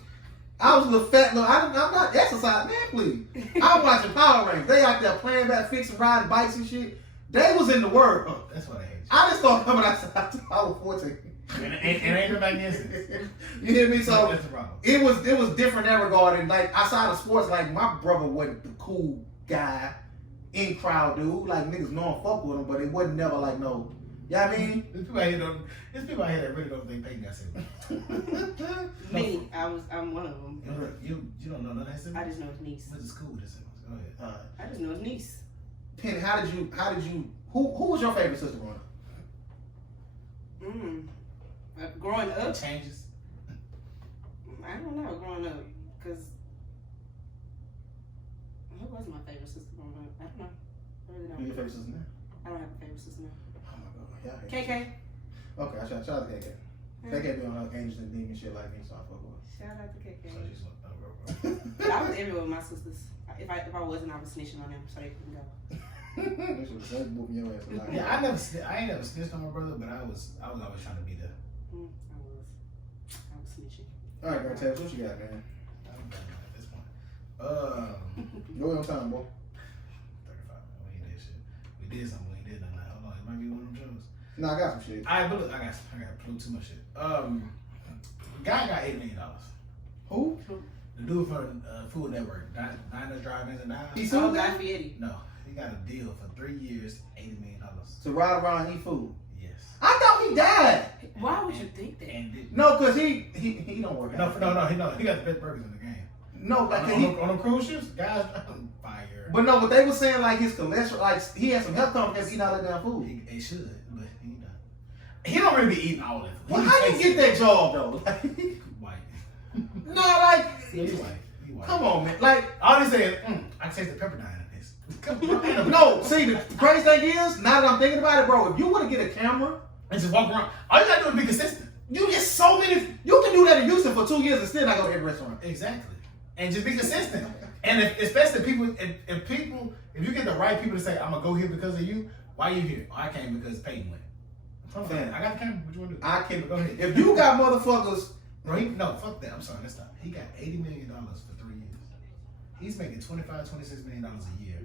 I was a little fat. I'm not exercising, man. Please. I'm watching Power Rangers. They out there playing back, fixing, riding bikes and shit. They was in the world. Oh, that's what I hate. I just started coming outside. I was 14. And ain't been back there since. You hear me? So That's the problem. it was different in that regard. And like outside of sports, like my brother wasn't the cool guy in crowd dude. Like niggas know him, fuck with him, but it wasn't never like no. You know what I mean? There's people out here that really don't think Peyton got siblings. Me, I'm one of them. You don't know none of that siblings? I just know his niece. Went to school with his siblings. Go ahead. I just know his niece. Penny, how did you who was your favorite sister growing up? Growing up, Changes. I don't know. Growing up, because who was my favorite sister growing up? I don't know. I really Who don't. your favorite sister now? I don't have a favorite sister now. Oh my god, yeah. KK. Okay, I shout out to KK. KK be on her angels and demons shit like me, so I fuck with her. Shout out to KK. So she's bro. I was everywhere with my sisters. If I wasn't, I was snitching on them so they couldn't go. They should have whooping your ass a lot. Yeah, I ain't never snitched on my brother, but I was always trying to be there. I was snitching. All right, girl, Tabs, what you got, man? I'm done at this point. Go on time, boy. 35. We ain't did shit. We did something. We ain't did nothing. Hold on, it might be one of them shows. No, I got some shit. All right, but look, I got too much shit. Guy got $8 million. Who? The dude from Food Network, Diners, Drive-Ins, and Diners. He Oh, sued Guy them? Fieri. No, he got a deal for 3 years, $80 million. To ride around and eat food. Yes. I thought he died. Why would you think that? And did, No, because he don't work out. no, he got the best burgers in the game. No, like on the cruise ships, guys, fire. But no, but they were saying like his cholesterol, like he had some health complications eating all that damn food. He should, but he not. He don't really be eating all that food. Well, how you get that job though? White. No, like Yeah, he white. He white. come on, man. Like All he said, I taste the pepper dye in this. Come on. no, see the crazy thing is, now that I'm thinking about it, bro, if you would to get a camera, And just walk around. All you gotta do is be consistent. you get so many. You can do that in Houston for 2 years and still not go to every restaurant. Exactly. And just be consistent. And especially people, if you get the right people to say, I'm gonna go here because of you, why you here? Oh, I came because Peyton went. Fam. I got the camera. What you want to do? I can. Go ahead. If you got motherfuckers, Bro, no, fuck that. I'm sorry, let's stop. He got $80 million for 3 years. He's making $26 million a year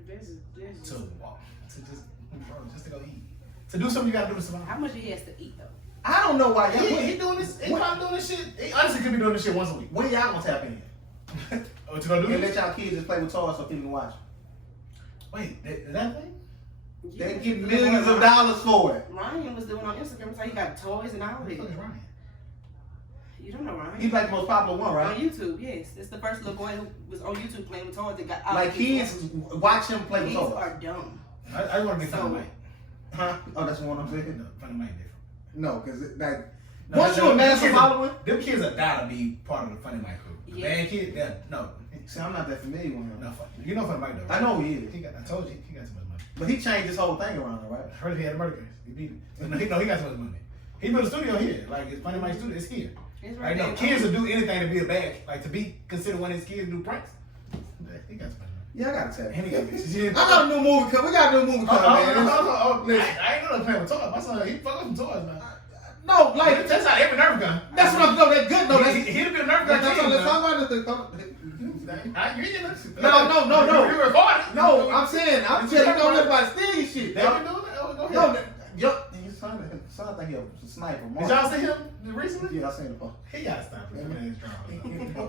to walk, just to go eat. To do something you gotta do to survive. How much he has to eat though? I don't know why He doing this. He probably doing this shit. He honestly could be doing this shit once a week. When y'all gonna tap in Oh, to go do and this? let y'all kids just play with toys so people can watch? Wait, is that thing? They get millions of dollars for it. Ryan was doing on Instagram, so he got toys and all Who the fuck that. is Ryan? You don't know Ryan? He's like the most popular one, On right? YouTube, yes. It's the first little boy who was on YouTube playing with toys that got all Like these kids toys. watch him play with Kids toys. are dumb. I want to be So- funny Mike. Huh? Oh, that's the one I'm saying. No, funny Mike different. No, because like No, once no, you no, amass a them kids- following. Them kids are die to be part of the funny Mike crew. The Yeah. bad kid, no. See, I'm not that familiar with him. No, fuck you. You know funny Mike though. I know who he is, I told you, he got too much money. but he changed this whole thing around, though, right? I heard he had a murder case. He beat it. No, he got too much money. He built a studio here. Like, his funny Mike studio is here. It's Right now, there. kids will do anything to be a bad, like to be considered one of his kids do pranks. He got some money. Yeah, I gotta tell And he you. got bitches. I got a new movie coming. We got a new movie coming, man. Listen. I ain't know that playing with toys. I saw he fuck up some toys, man. No, like That's not every Nerf gun. that's what I'm doing. That's good though. He'd have been a Nerf gun. Let's talk about this. No. You recorded. No, I'm saying, I'm telling you, don't let anybody steal your shit. They been doing it. Oh, go No, ahead. your son think he's a sniper. Did y'all see him recently? Yeah, I seen the He got stopped.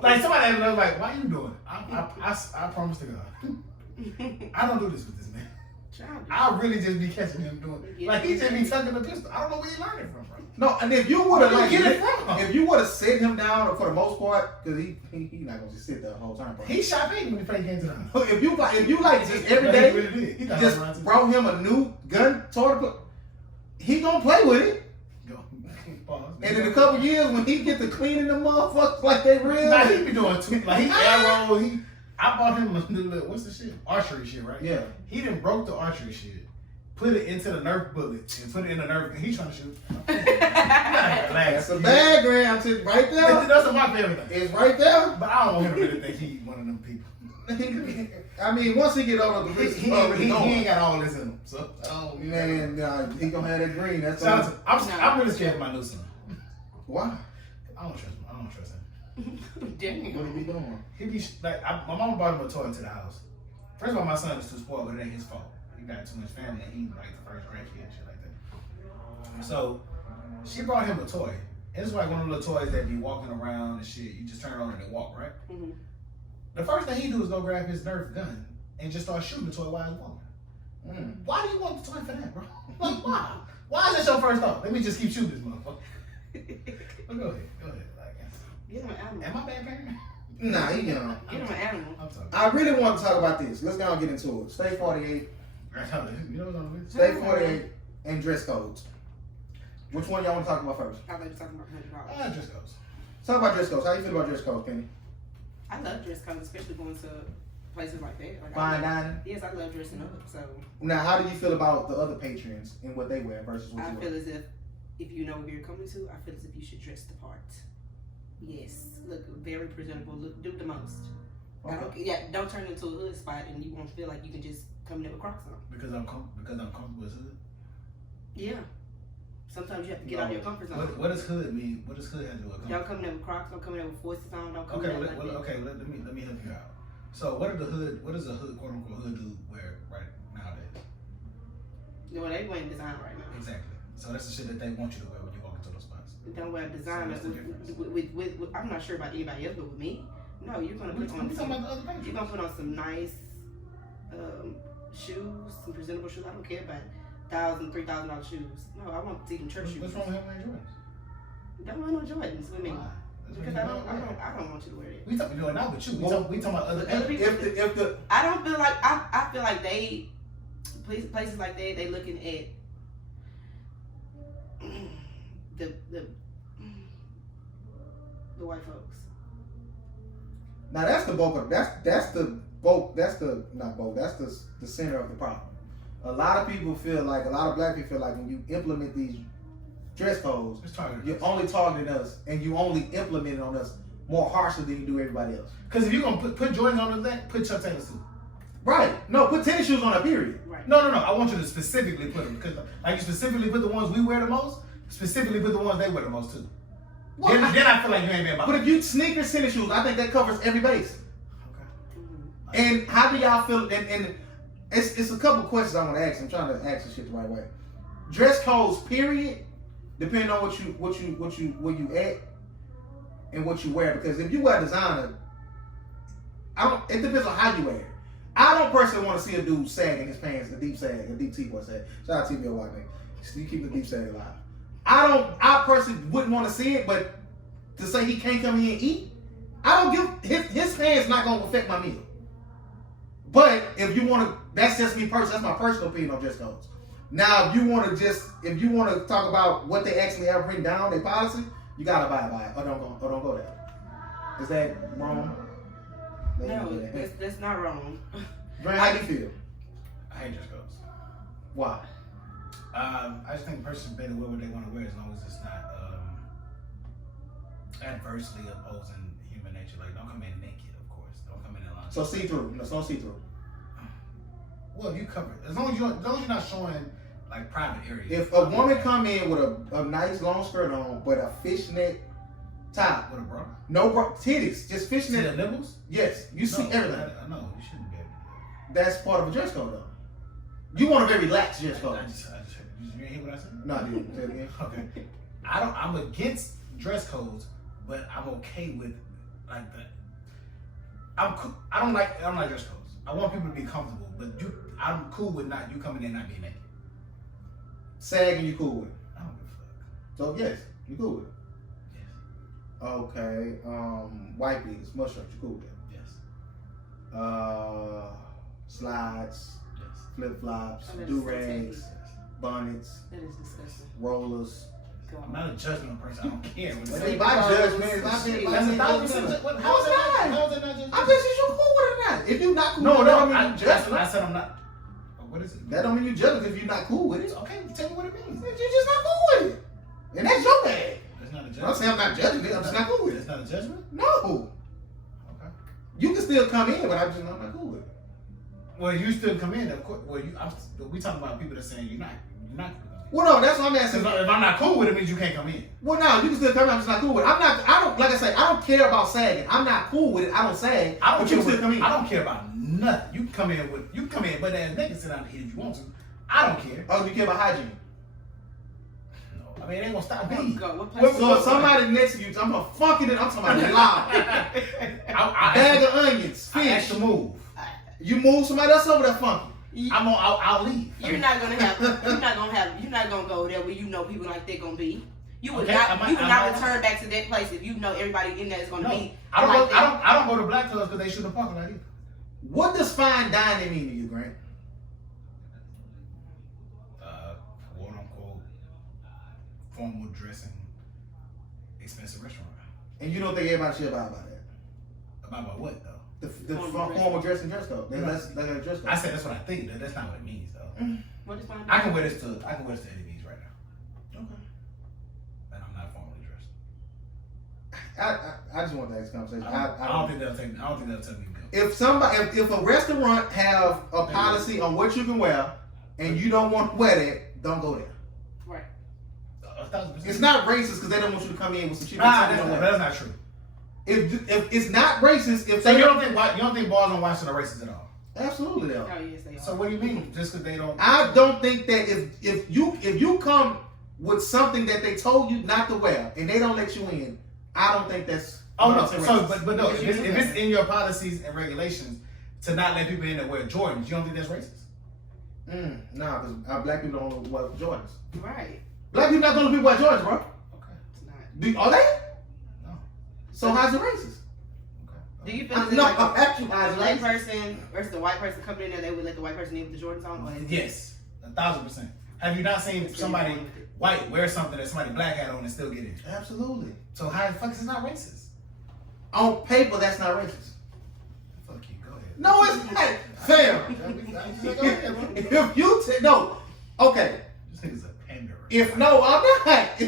Like somebody was like, "Why you doing it?" I promise to God, I don't do this with this man. Childish. I really just be catching him doing like he just be tucking the pistol. I don't know where he learned it from, bro. No, and if you would have Where you get it from? if you would have set him down for the most part, because he not gonna just sit there the whole time. Bro. He shot me when he played games in the house. If you just every He day, really did. He thought I was just around too. brought him a new gun, he gonna play with it. Go. Pause. And in a couple years, when he get to cleaning the motherfuckers like they real, Nah, he be doing too. Like he arrow. I bought him a little, what's the shit? Archery shit, right? yeah. He done broke the archery shit, put it into the Nerf bullet, and put it in the Nerf. He's trying to shoot. That's a background to right there. That's my favorite thing. It's right there. But I don't want him to really think he one of them people. I mean, once he get older, the risk is already He going. ain't got all this in him. So Man, he gonna have that green. That's Shout all. out to, I'm really scared of my new son. Why? I don't trust him. I don't trust him. Damn. What he be doing? He be like, my mama brought him a toy into the house. First of all, my son is too spoiled, but it ain't his fault. He got too much family, and he like the first grandkid and shit like that. So she brought him a toy. And it's like one of the little toys that be walking around and shit. You just turn it on and they walk, right? Mm-hmm. The first thing he do is go grab his Nerf gun and just start shooting the toy while he's walking. Why do you want the toy for that, bro? Like, why? Why is that your first thought? Let me just keep shooting this motherfucker. Well, go ahead. Like, Get him an animal. am I bad parent? Nah, he young. Get him an animal. I'm sorry. I really want to talk about this. Let's go and get into it. Stay 48, You know what's on the list? Stay 48, and dress codes. Which one y'all want to talk about first? I like talking about $100. Just goes. Talk about dress codes. How you feel about dress codes, Penny? I love dress codes, especially going to places like that. Like Fine I love, dining. yes, I love dressing up. So Now, how do you feel about the other patrons and what they wear versus what I you feel wear? as if you know where you're coming to, I feel as if you should dress the part. Yes, look very presentable. Look, do the most. Don't turn into a hood spot and you won't feel like you can just come in there with Crocs on. Because I'm comfortable as hood. Yeah. Sometimes you have to get out of your comfort zone. What does hood mean? What does hood have to do with comfort? Don't come in there with Crocs. Don't come in there with forces on. Don't come Okay, in there like that. let me help you out. So what does a hood, quote unquote hood dude wear right nowadays? Well, they wearing design right now. Exactly. So that's the shit that they want you to wear when you walk into those spots. Don't wear design So what's the difference? with I'm not sure about anybody else, but with me, no, you're gonna put on We talking about the other patrons. you're gonna put on some nice shoes, some presentable shoes. I don't care about $1,000, $3,000 shoes. No, I want to see them church shoes. What's wrong with him wearing Jordans? Don't wear no Jordans with me. Why? Because I don't want you to wear it. We talking not with you. We talking about other people. If the I don't feel like I feel like they places like that they looking at the white folks. now that's the bulk of that's the center of the problem. A lot of people feel like a lot of black people feel like when you implement these dress codes, It's targeted. you're only targeting us and you only implement it on us more harshly than you do everybody else. Because if you're gonna put Jordans on the thing, put Chuck Taylors too. Right. No, put tennis shoes on a period. Right. No. I want you to specifically put them because like you specifically put the ones we wear the most. Specifically put the ones they wear the most too. Well, Then I feel like you ain't been about. But if you sneakers, tennis shoes, I think that covers every base. Okay. And how do y'all feel? And it's a couple questions I want to ask. I'm trying to ask this shit the right way. Dress codes, period, depending on where you at and what you wear. Because if you wear designer, it depends on how you wear it. I don't personally want to see a dude sagging his pants, a deep T-boy sag. Shout out to TBO White man. You keep the deep sag alive. I personally wouldn't want to see it, but to say he can't come here and eat, I don't give his pants not gonna affect my meal. But if you want to, that's just me personally. That's my personal opinion on dress codes. Now, if you want to talk about what they actually have written down, their policy, you gotta abide by it, or don't go there. Is that wrong? No, that's not wrong. Dre, how do you feel? I hate dress codes. Why? I just think a person better wear what they want to wear as long as it's not adversely opposing human nature. Like, don't come in naked, of course. Don't come in line. So see through. No, don't see through. Well, you cover it. As long as you're not showing like private areas. If a woman come in with a nice long skirt on, but a fishnet top, With a bra. no bra, titties, just See fishnet. the nipples? Yes, you see everything. I know. You shouldn't be able to do That's part of a dress code, though. You want a very lax dress that. code. You hear what I said? No, I didn't. Say it again. Okay. I'm against dress codes, but I'm okay with like the. I don't like dress codes. I want people to be comfortable, but I'm cool with you coming in not being naked. Sagging, you cool with it? I don't give a fuck. So yes, you cool with it. Yes. Okay. White beaters, mushrooms, you cool with it? Yes. Slides, Yes. flip flops, Oh, that is do rags, Yes. bonnets, That is disgusting. rollers. I'm not a judgmental person. I don't care. What But it's it's my judgment. It's my Shit. opinion. That's How 1,000%. is How is that? that not? How is that not I'm just saying you're cool with it or not. If you're not cool No, with it, no. that don't mean you I judging. said I'm not. What is it? That don't mean you judging if you're not cool with it. Okay, tell me what it means. You're just not cool with it. And that's your bad. That's not a I'm judgment. saying I'm not judging it. I'm just not cool with it. That's not a judgment. No. Okay. You can still come in, but I'm not cool with it. Well, you still come in, of course. Well, we talking about people that saying you're not. Well, no, that's what I'm asking. If I'm not cool with it, means you can't come in. Well, no, you can still come in. I'm just not cool with it. Like I say, I don't care about sagging. I'm not cool with it. I don't sag. I don't but you care. can still come in. I don't care about nothing. You can come in but ass naked, sit down and eat if you want to. I don't care. Oh, you care about hygiene? No, I mean it ain't gonna stop Oh, me. God, what place? So if somebody next to you, I'm gonna fuck it. I'm talking about loud. I Bag of onions, I asked fish. to move. You move somebody else over there funky. I'll leave. You're not gonna go there where you know people like they're gonna be. You would Okay, not. I might- You would I not might- return back to that place if you know everybody in there is gonna No, be. I don't like go. I don't go to black clubs because they shouldn't park like either. What does fine dining mean to you, Grant? Quote unquote formal dressing, expensive restaurant. And you don't think everybody should abide by that? About what though? The Formal formal dress and dress code. Right. That's like a dress code. I said that's what I think. That's not what it means though. What is fine? I can wear this to Eddie V's right now, Okay. and I'm not formally dressed. I just want to have this conversation. I don't think they'll take me. I don't think they'll tell me no. If a restaurant have a policy on what you can wear and you don't want to wear that, don't go there. Right. 1,000%. It's not racist because they don't want you to come in with some shit. That's not true. If it's not racist, if So they you don't think bars on Washington are racist at all? absolutely they are. Oh yes, they are. So what do you mean? Just because they don't? I don't think that if you come with something that they told you not to wear and they don't let you in, I don't think that's. Oh no. racist. So but no. Yes, If it's in your policies and regulations to not let people in that wear Jordans, you don't think that's racist? Nah, because black people don't wear Jordans. Right. Black people not the only people wear Jordans, bro. Okay. It's not. Are they? No. So how's it racist? Do you feel as if No, like I'm actually a how's it black racist? person versus a white person coming in there, they would let the white person in with the Jordans on? Or is it- Yes, 1,000%. Have you not seen somebody white wear something that somebody black had on and still get in? Absolutely. So how the fuck is it not racist? On paper, that's not racist. Fuck you. Go ahead. No, it's not. Fam. If you no, okay. This nigga's a panderer. If I'm not.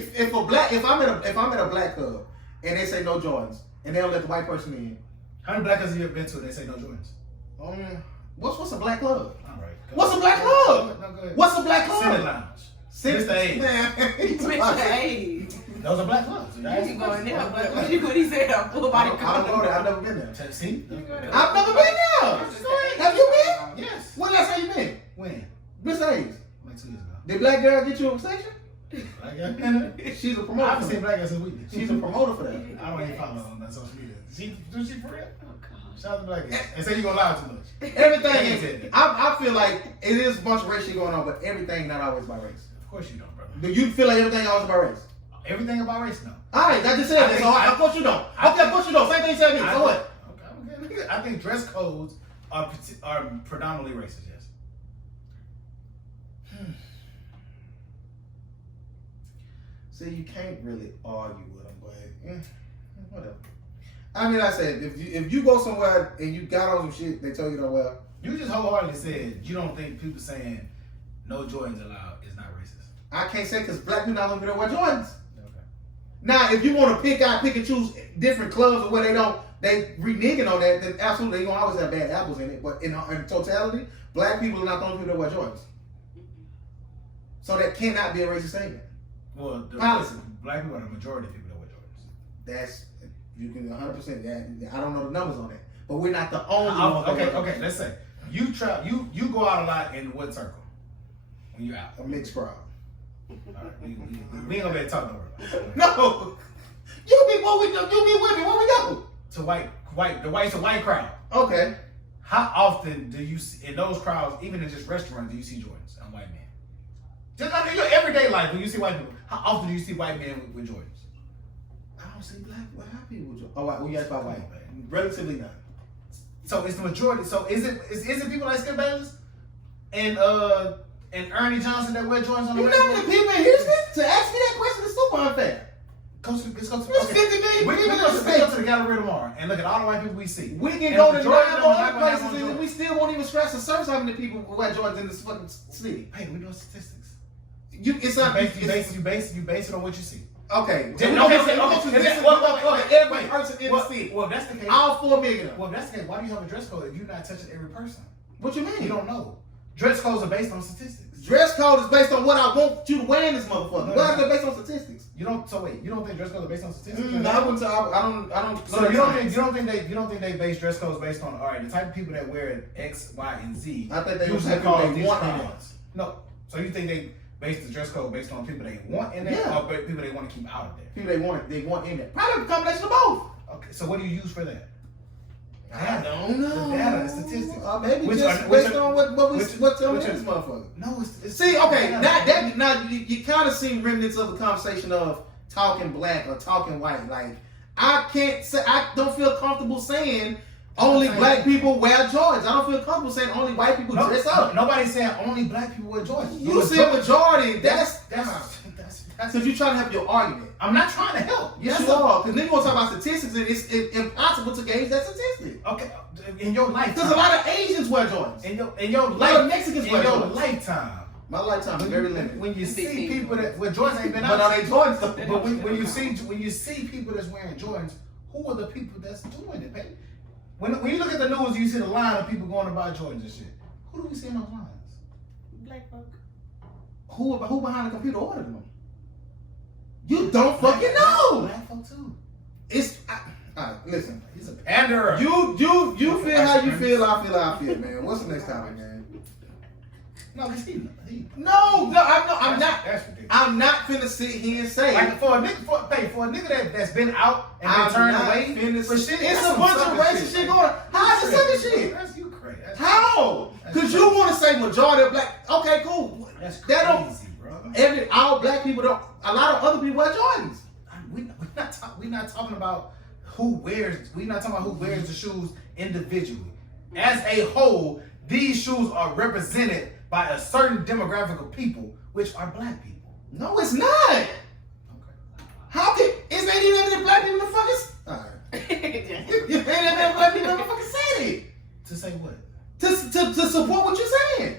If I'm at a black club and they say no Jordans and they don't let the white person in. How many black clubs have you ever been to and they say no Jordans? What's a black club? All right. go What's a ahead. black club? No, go ahead. What's a black club? Senate Lounge. Mr. A. Man, Mr. A. Those are black clubs. You can go in there, but what he said, a full body I don't go there. I've never been there. See? I've never been there. Have you been? Yes. When last time you been? When? Mr. Hayes. Like 2 years ago. Did black girl get you a section? Black guy? She's a I promoter. haven't For seen that. black guy since we did. She's a promoter for that. I don't even follow her on that social media. Do she for real? Oh, God. Shout out to black guy. And say you gonna lie too much. Everything He is. said that. I feel like it is a bunch of race shit going on, but everything not always by race. Of course you don't, brother. Do you feel like everything always about race? Everything about race, no. All right, I just said that. So of course you don't. Okay, of course you don't. Same thing you said to me. So what? Okay. I think dress codes are predominantly racist, yes. See, you can't really argue with them, but whatever. I mean, I said if you go somewhere and you got on some shit, they tell you don't wear. You just wholeheartedly said you don't think people saying no Jordans allowed is not racist. I can't say because black people not gonna be there wear Jordans. Okay. Now, if you want to pick and choose different clubs where they reneging on that, then absolutely they gonna always have bad apples in it. But in totality, black people are not the only people that wear Jordans. So that cannot be a racist statement. Well, Policy. Black people are the majority of people that wear Jordans. That's you can 100%. I don't know the numbers on that, but we're not the only ones. Okay. Let's say you go out a lot in what circle when you out? A mixed crowd. All right, we ain't gonna be able to talk no more. No, you be with me. Where we go? To the white crowd. Okay. How often do you see in those crowds, even in just restaurants, do you see Jordans on white men? Just in your everyday life, when you see white people, how often do you see white men with Jordans? I don't see white people. Oh, well, you asked about white. Relatively not. So it's the majority. So is it people like Skip Bayless and Ernie Johnson that wear Jordans on the You know the people in Houston? To ask me that question is super unfair. Let's go to There's 50 million we people in go the to States. the gallery tomorrow and look at all the white people we see. We can And go the to majority 9 of them are other not gonna have places on and we still won't even scratch the surface how many people wear Jordans in this fucking city. Hey, we doing statistics. It's not You base it on what you see. Okay. Every person in the city. Well, if that's the case. All 4 million of them. Well, if that's the case, why do you have a dress code if you're not touching every person? What you mean? You don't know. Dress codes are based on statistics. Dress code is based on what I want you to wear in this motherfucker. No, What is no. it based on statistics? You don't think dress codes are based on statistics? No, I wouldn't. I don't. So you don't think they base dress codes based on all right, the type of people that wear X, Y, and Z. I think they usually have call people they these want in crowds. No. So you think they base the dress code based on people they want in there, Yeah. or people they want to keep out of there? People they want in there. Probably a combination of both. Okay. So what do you use for that? I don't know. The data, the statistics. Maybe Which just are- based which are- on what's on which this are- motherfucker. No, it's See, okay, data. now you kind of see remnants of the conversation of talking black or talking white. Like I don't feel comfortable saying only black people wear Jordans. I don't feel comfortable saying only white people dress up. Nobody's saying only black people wear Jordans. You said majority. That's That's because you're trying to have your argument. I'm not trying to help. Yes, you are. Because then you want to talk about statistics, and it's impossible to gauge that statistic. Okay, in your lifetime. Because a lot of Asians wear Jordans. In your A lot of Mexicans in wear your Jordans. lifetime. My lifetime is very limited. When you see people that wear Jordans ain't been But out. are they Jordans? But when you see people that's wearing Jordans, who are the people that's doing it, baby? When you look at the news, you see the line of people going to buy Jordans and shit. Who do we see in those lines? Black folk. Who behind the computer ordered them? You don't fucking know. Black folk too. Alright, listen. He's a panderer. You feel how you feel. I feel how I feel, man. What's the next topic, man? No, because he. I'm not. That's ridiculous. I'm not finna sit here and say. Like for a nigga that's been out and been I'm turned not away finna for sit- shit. It's that's a some bunch of sucker racist shit going on. How's it That's sucker shit? That's you crazy. How? Because you want to say majority of black. Okay, cool. That's That don't. crazy, bro. All black people don't. A lot of other people wear Jordans. We're not talking about who wears. We're not talking about who wears the shoes individually. As a whole, these shoes are represented by a certain demographic of people, which are black people. No, it's not. Okay. How can? Is there any other black people in the fucking? Alright. Ain't that black people in the fucking city? To say what? To support what you're saying.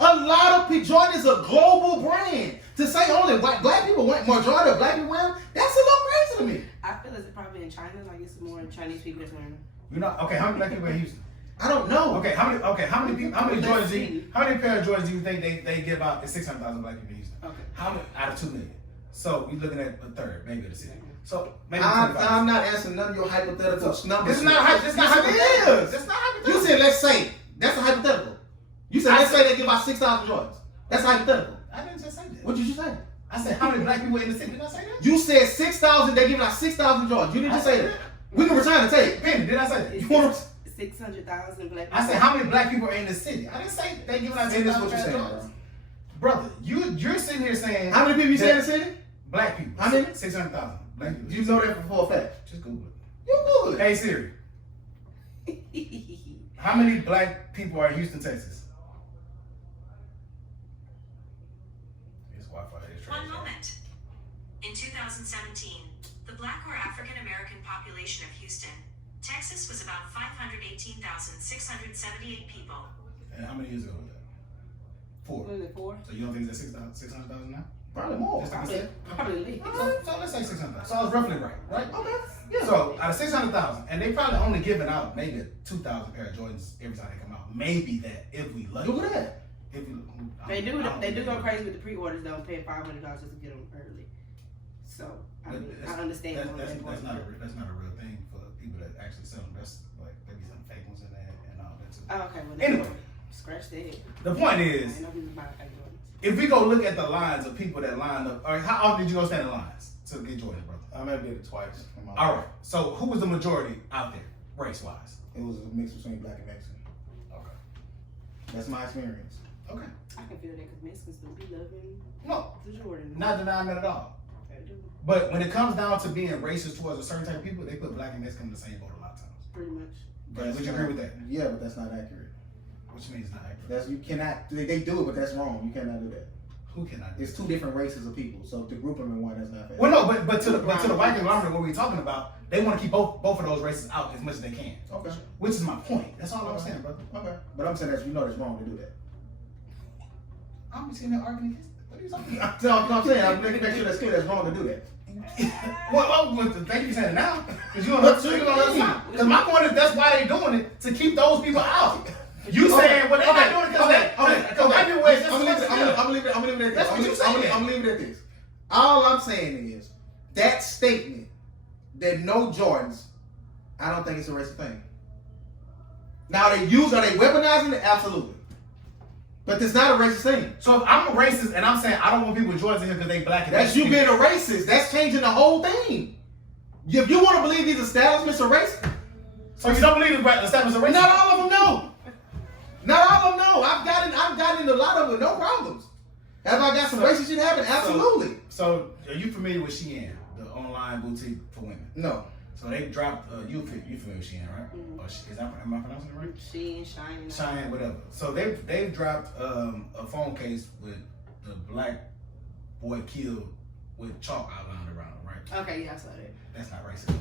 A lot of people. Jordan is a global brand. To say only black people want majority of black people wear them, that's a little crazy to me. I feel it's probably in China, like it's more Chinese people that's wearing them. You know? Okay. How many black people in Houston? I don't know. Okay. How many Jordans? How many pair of Jordans do you think they give out? It's 600,000 black people in Houston. Okay. How many out of 2 million? So we're looking at a third, maybe of the city. So maybe I'm not answering none of your hypothetical numbers. This is not hypothetical. It's not hypothetical. You said let's say. That's a hypothetical. You said let's say they give out 6,000 Jordans. That's hypothetical. I didn't just say that. What did you say? I said how many black people in the city? Did I say that? You said 6,000. They giving out 6,000 Jordans. You didn't just say that. We can return the tape. Penny, did I say that? It's You want to? 600,000 black people. I said how many black people are in the city? I didn't say they giving out And this 6,000 what you're saying, Jordans. Brother, you're sitting here saying How many people you say in the that city? black people. How many? 600,000 black people. You know that for a fact. Just Google it. You Google it. Hey Siri, how many black people are in Houston, Texas? It's Wi-Fi. It's trash. 1 moment. In 2017, the black or African American population of Houston, Texas was about 518,678 people. And how many years ago was that? 4. What is it, 4? So you don't think it's at 600,000 now? Probably more. Just like I said. Probably. So let's say 600,000. So I was roughly right? Okay. Yeah. So out of 600,000, and they probably only giving out maybe 2,000 pair of Jordans every time they come out. Maybe that if we lucky. Look at that. If we, They do go crazy with the pre-orders though, paying $500 just to get them early. So I understand. That's not a real thing for people that actually sell them. That's like maybe some fake ones in there and all that too. Oh, okay. Well, Anyway, scratch that. the point I is, know people buy fake Jordans. if we go look at the lines of people that lined up, all right, how often did you go stand in lines to get Jordans, brother? I maybe did it twice. All right. So who was the majority out there, race-wise? It was a mix between black and Mexican. That's my experience. Okay. I can feel that because Mexicans do be loving No, the Jordan. not denying that at all. They do. But when it comes down to being racist towards a certain type of people, they put black and Mexican in the same boat a lot of times. Pretty much. But would you agree with that? Yeah, but that's not accurate. What you mean it's not accurate? That's you cannot. They do it, but that's wrong. You cannot do that. Who cannot do It's two different races of people, so to group them in one, that's not fair. Well, no, but to the white conglomerate, what we're talking about, they want to keep both of those races out as much as they can. Okay. Which is my point. That's all I'm saying, brother. Okay. But I'm saying that that's wrong to do that. I'm be sitting there arguing against it. What are you talking about? So I'm saying I'm making sure that's clear. That's wrong to do that. Thank you for saying it now. Because you don't know. Because my point is that's why they're doing it, to keep those people out. You saying, well, they're not doing it because white people wear just as much as them. I'm leaving it at this. That's what you saying. I'm leaving it at this. All I'm saying is that statement that no Jordans, I don't think it's a racist thing. Now are they weaponizing it? Absolutely. But it's not a racist thing. So if I'm a racist and I'm saying I don't want people with Jordans in here because they black and That's you being a racist. That's changing the whole thing. If you want to believe these establishments are racist, so you don't believe the establishments are racist? not all of them know. Not all of them know. I've gotten in a lot of them with no problems. Have I got some racist shit happen? Absolutely. So are you familiar with Shein, the online boutique for women? No. So they dropped, you familiar with Shein, right? Mm-hmm. Or am I pronouncing it right? She and Shine, whatever. So they've dropped a phone case with the black boy killed with chalk outlined around him, right? Okay, yeah, I saw that. That's not racist though.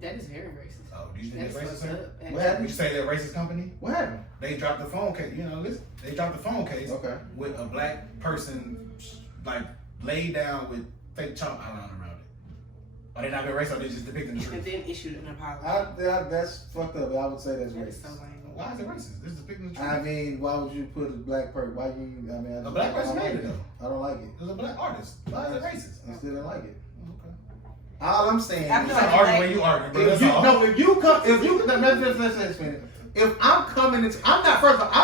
That is very racist. Oh, do you think that's racist? fucked Sir? up, What happened? Would you say they're a racist company? What happened? They dropped the phone case. Listen. They dropped the phone case Okay. with a black person like laid down with fake chalk outlined around it. Are they not being racist? Or they just depicting the And truth? then issued an apology. That's fucked up. I would say that's That is so racist. lame. Why is it racist? This is depicting the truth. I mean, why would you put a black person? Why you? I mean, A black person I don't made like it though. I don't like it. It was a black artist. Why is it racist? I still don't like it. Okay. All I'm saying I is, feel Stop like arguing when you argue, bro. That's all. if I'm coming into, I'm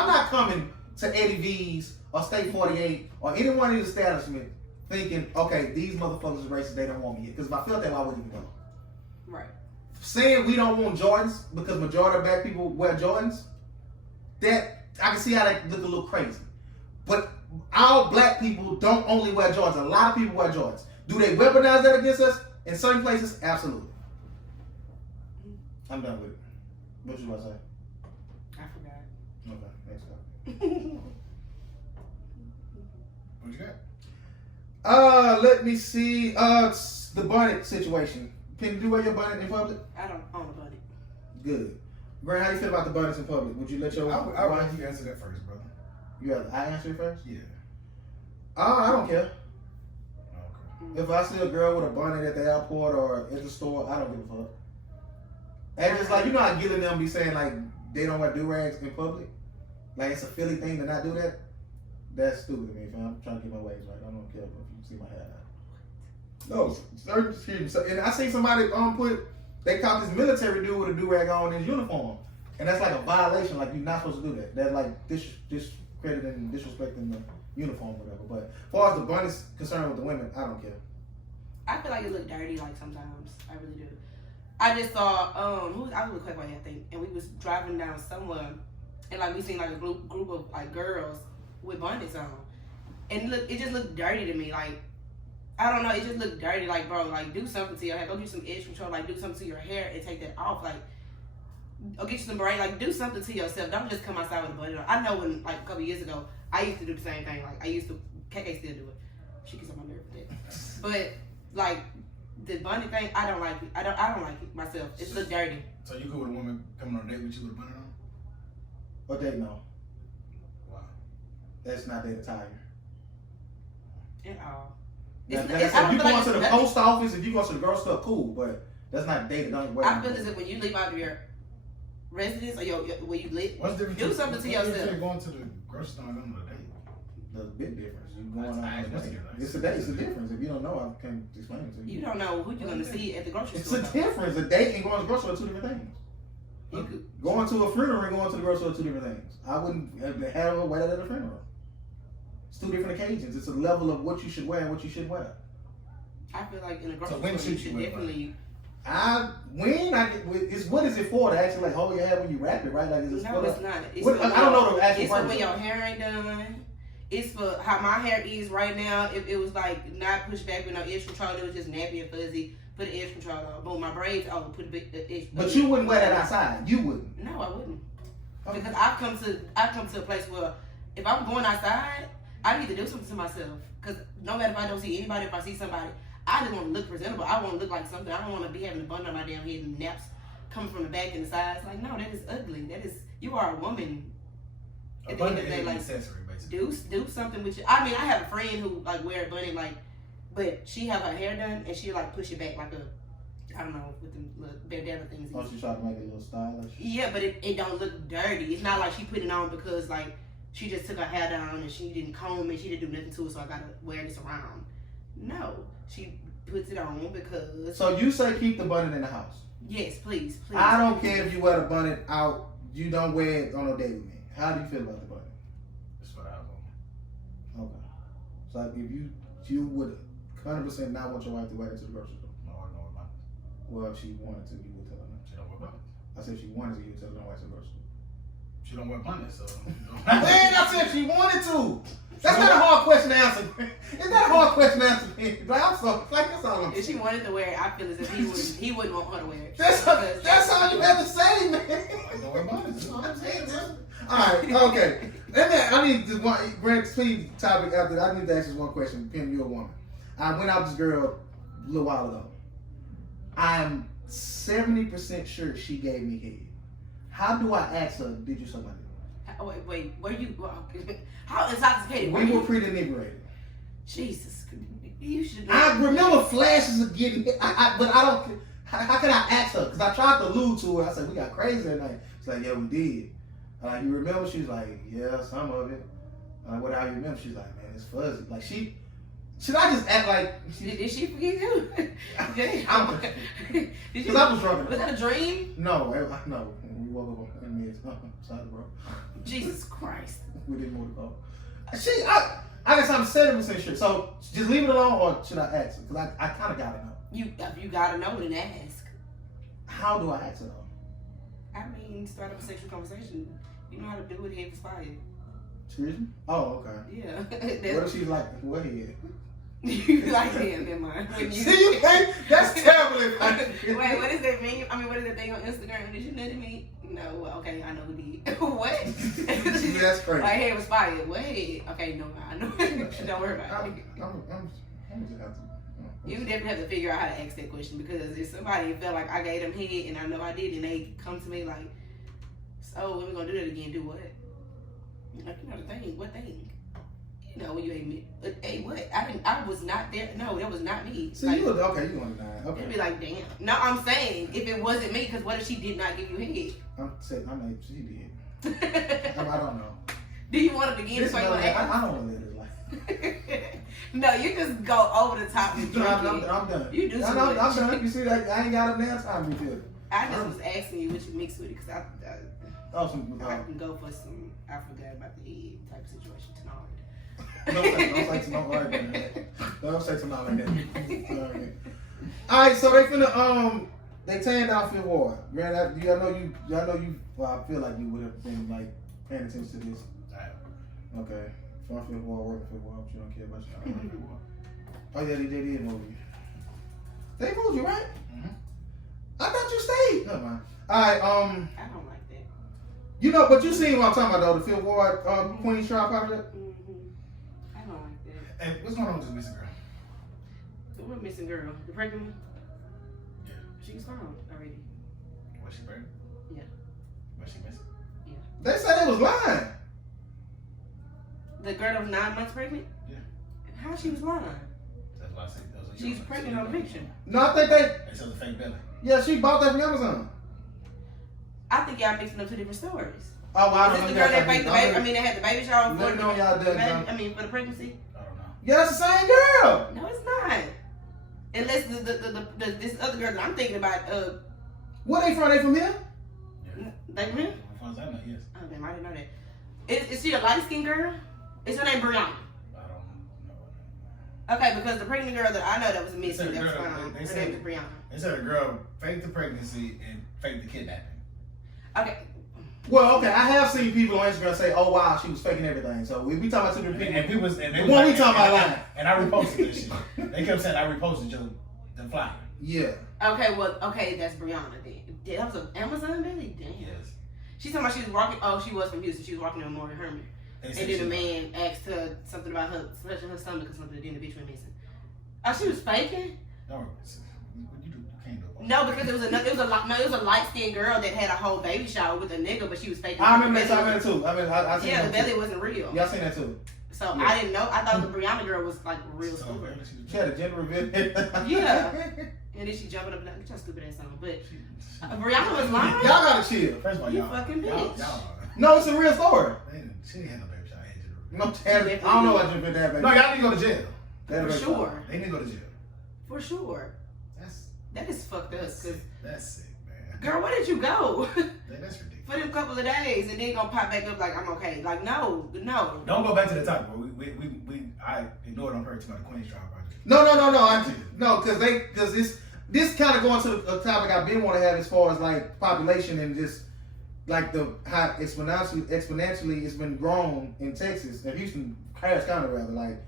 not coming to Eddie V's or State 48 or any one of these establishments thinking, okay, these motherfuckers are racist, they don't want me here. Because if I felt that way, I wouldn't even go. Right. Saying we don't want Jordans because majority of black people wear Jordans, that I can see how that look a little crazy. But all black people don't only wear Jordans. A lot of people wear Jordans. Do they weaponize that against us? In certain places, absolutely. I'm done with it. What you want to say? I forgot. Okay, next up. What you got? Let me see. The bonnet situation. Can you wear your bonnet in public? I don't own a bunny. Good. Grant, how you feel about the bonnets in public? Would you let your I would wife? like you to answer that first, brother. I answer it first? Yeah. I don't care. Okay. If I see a girl with a bonnet at the airport or at the store, I don't give a fuck. And just like, you know how Gillian them be saying like they don't wear do-rags in public? Like it's a Philly thing to not do that? That's stupid to me, fam. I'm trying to get my ways right. I don't care if you see my hair now. No, excuse me. And I seen somebody they caught this military dude with a do-rag on in his uniform. And that's like a violation, like you're not supposed to do that. That's like discrediting and disrespecting the uniform or whatever. But as far as the bonnet concerned with the women, I don't care. I feel like it looked dirty like sometimes. I really do. I just saw I was with Quack, I think, and we was driving down somewhere, and like we seen like a group of like girls with bonnets on, and it just looked dirty to me. Like I don't know, it just looked dirty. Like bro, like do something to your hair. Go get some edge control. Like do something to your hair and take that off. Like or get you some braid. Like do something to yourself. Don't just come outside with a bonnet on. I know when like a couple years ago, I used to do the same thing. Like I used to, KK still do it. She gets on my nerve with that. But like. The bunny thing, I don't like it. I don't like it myself. It looks dirty. So you cool with a woman coming on a date with you with a bonnet on? What they know? Wow. That's not their attire. At all. Like I said, if you go to the post office, if you go to the grocery store, cool, but that's not dated. Don't wear. I feel as if when you leave out of your residence or where you live, What's the difference? do something to yourself. What's the difference going to the grocery store and going on a date? The big difference. You going on That's a what's date. the difference? It's a date. It's a difference. If you don't know, I can explain it to you. You don't know who you're gonna see at the grocery It's store. a difference. A date and going to the grocery store are two different things. You could, Going to a funeral and going to the grocery store are two different things. I wouldn't have a wear that at a funeral. It's two different occasions. It's a level of what you should wear and what you shouldn't wear. I feel like in a grocery So when store you should you should wear definitely. What is it for? To actually like hold your hair when you rap it, right? Like is it No, for it's not. It's what, for I don't know the actual It's for purpose. when your hair ain't done. It's for how my hair is right now. If it was like not pushed back with no edge control, it was just nappy and fuzzy. Put the edge control on. Boom, my braids. Oh, put the edge. But you wouldn't wear that outside. You wouldn't. No, I wouldn't. Okay. Because I've come to a place where if I'm going outside, I need to do something to myself. Because no matter if I don't see anybody, if I see somebody, I just want to look presentable. I want to look like something. I don't want to be having a bun on my damn head and naps coming from the back and the sides. Like, no, that is ugly. That is, you are a woman. At the end of the day, like, accessory, basically. do something with you. I mean, I have a friend who like wear a bunny, like, but she have her hair done and she like push it back like a, I don't know, with the little bandana things. Oh, she tried to make it a little stylish. Yeah, but it don't look dirty. It's not like she put it on because like she just took her hair down and she didn't comb it. She didn't do nothing to it, so I gotta wear this around. No, she puts it on because. So you say keep the bonnet in the house? Yes, please. I don't care if you wear the bonnet out. You don't wear it on a date with me. How do you feel about the bonnet? That's what I want. Okay. So like if you would 100% not want your wife to wear it to the grocery store. No, I know about it. Well, if she wanted to, you would tell her. She don't wear bonnets. I said if she wanted to, you would tell her don't wear it to the grocery store. She don't wear bonnets, so. Man, I said she wanted to. That's not a hard question to answer. It's not a hard question to answer. Like, I'm so, like, that's all I'm If she saying. wanted to wear it, I feel as if he wouldn't want her to wear it. That's all you have to say, man. I don't wear bonnets. That's all I'm saying, bro. Alright, okay. And then I need to Grant, please topic after that. I need to ask this one question. Pim, you're a woman. I went out with this girl a little while ago. I'm 70% sure she gave me head. How do I ask her, did you suck my dick? Wait, were you? How intoxicated were We were you? pre-inebriated. Jesus, you should. I remember flashes of getting hit, but I don't. How can I ask her? Because I tried to allude to her. I said, we got crazy that night. She's like, yeah, we did. You remember? She's like, yeah, some of it. What I remember? She's like, man, it's fuzzy. Like, should I just act like Did she forget you? I'm Did because you? I was drunk. Was that a dream? No, no. We woke up in mid. Sorry, bro. Jesus Christ. We didn't move the call. I guess I'm 70% sure. So just leave it alone, or should I ask her? Because I kind of gotta know. You gotta know and ask. How do I ask her though? I mean, start up a sexual conversation. You know how to do it. Head fired. Excuse me? Oh, okay. Yeah. What if she's like, what head? You like him, never mind. When you, See, you can't. That's terrible. Wait, what does that mean? I mean, what is that thing on Instagram? Did you nut at me? No. Well, okay, I know who did. What? That's crazy. My head was fired. Wait. Okay, no, I know. Don't worry about it. I'm just have to. You definitely have to figure out how to ask that question, because if somebody felt like I gave them head and I know I did, and they come to me like, so when we gonna do that again? Do what? Like, you know the thing. What thing? You know when you ate me. Hey, what? I was not there. No, that was not me. See, like, you look okay. You want to deny? It'd be Okay. like, damn. No, I'm saying if it wasn't me, because what if she did not give you head? I'm saying, I mean, she did. I don't know. Do you want it again? This So you want to I don't want to live this life. No, you just go over the top and drink I'm it. done. You do too I'm much. done. You see that? I ain't got enough time to feel it. I just was asking you what you mix with it, because Oh, some. I can go for some I forgot about the head type of situation tonight. Don't say tonight like that. All right, so they finna they tearing down Fifth Ward. Man, I know you. Well, I feel like you would have been like paying attention to this. Okay, from Fifth Ward, working Fifth Ward, but you don't care about you. Oh yeah, they did move you. They moved you, right? Mm-hmm. I thought you stayed. Never mind. All right, I don't like that. you know, but you seen what I'm talking about though, the Fifth Ward Queen's Trial project. I don't like that. Hey, what's going on with this missing girl? What missing girl? The pregnant one? Yeah. She's found already. Was she pregnant? Yeah. Was she missing? They said they was lying. The girl that was 9 months pregnant? Yeah. How she was lying? That's why I said that was a She's pregnant on the picture. No, I think they. They said the fake belly. Yeah, she bought that from Amazon. I think y'all mixing up two different stories. Oh, well, I Is don't this know. the girl that faked the baby? I mean, they had the baby shower for No, no, y'all done. I mean, for the pregnancy? I don't know. Yeah, that's the same girl. No, it's not. Unless this other girl that I'm thinking about, Where they from? They from here? Yeah. they from here? As far as I know, yes. Oh, damn, I didn't know that. Is she a light skinned girl? Is her name Brianna? I don't know. Okay, because the pregnant girl that I know that was missing, Said the that was girl- found, they her said- name is Brianna. They said a girl faked the pregnancy and faked the kidnapping. Okay. Well, okay, I have seen people on Instagram say, "Oh wow, she was faking everything." So we talking about two different people. And people, and they The was one like, we talking about lying. And I reposted this shit. They kept saying I reposted the flyer. Yeah. Okay, well, okay, that's Brianna then. That was an Amazon baby? Damn. Yes. She's talking about she was walking, oh, she was from Houston. She was walking on Morgan Herman. They And said then she the was- man asked her something about her touching her stomach or something, then the bitch went missing. Oh, she was faking? No, what you do? You can't do it. No, because it was a light skinned girl that had a whole baby shower with a nigga, but she was faking. I remember that The time belly that too. I mean, I seen Yeah, the that belly too. wasn't real. Yeah, I seen that too. So Yeah. I didn't know. I thought the Brianna girl was like real So, stupid. She had a gender reveal. Yeah. And then she jumping up and down. Get your stupid ass on. But Brianna was lying. Y'all gotta chill. First of all, You y'all fucking y'all- bitch. y'all- No, it's a real story. She didn't have no baby shower. No, I don't know what you been that baby. No, y'all need to go to jail. For sure. They need to go to jail. For sure. That is fucked up. Cause That's sick, man. girl, where did you go? That's ridiculous. For them couple of days and then gonna pop back up like I'm okay. Like no. Don't go back to the topic, bro. I ignored on her to my Queen's Trial project. No, because this kind of going to a topic I've been want to have as far as like population and just like how exponentially it's been grown in Texas and Houston, Harris County rather. Like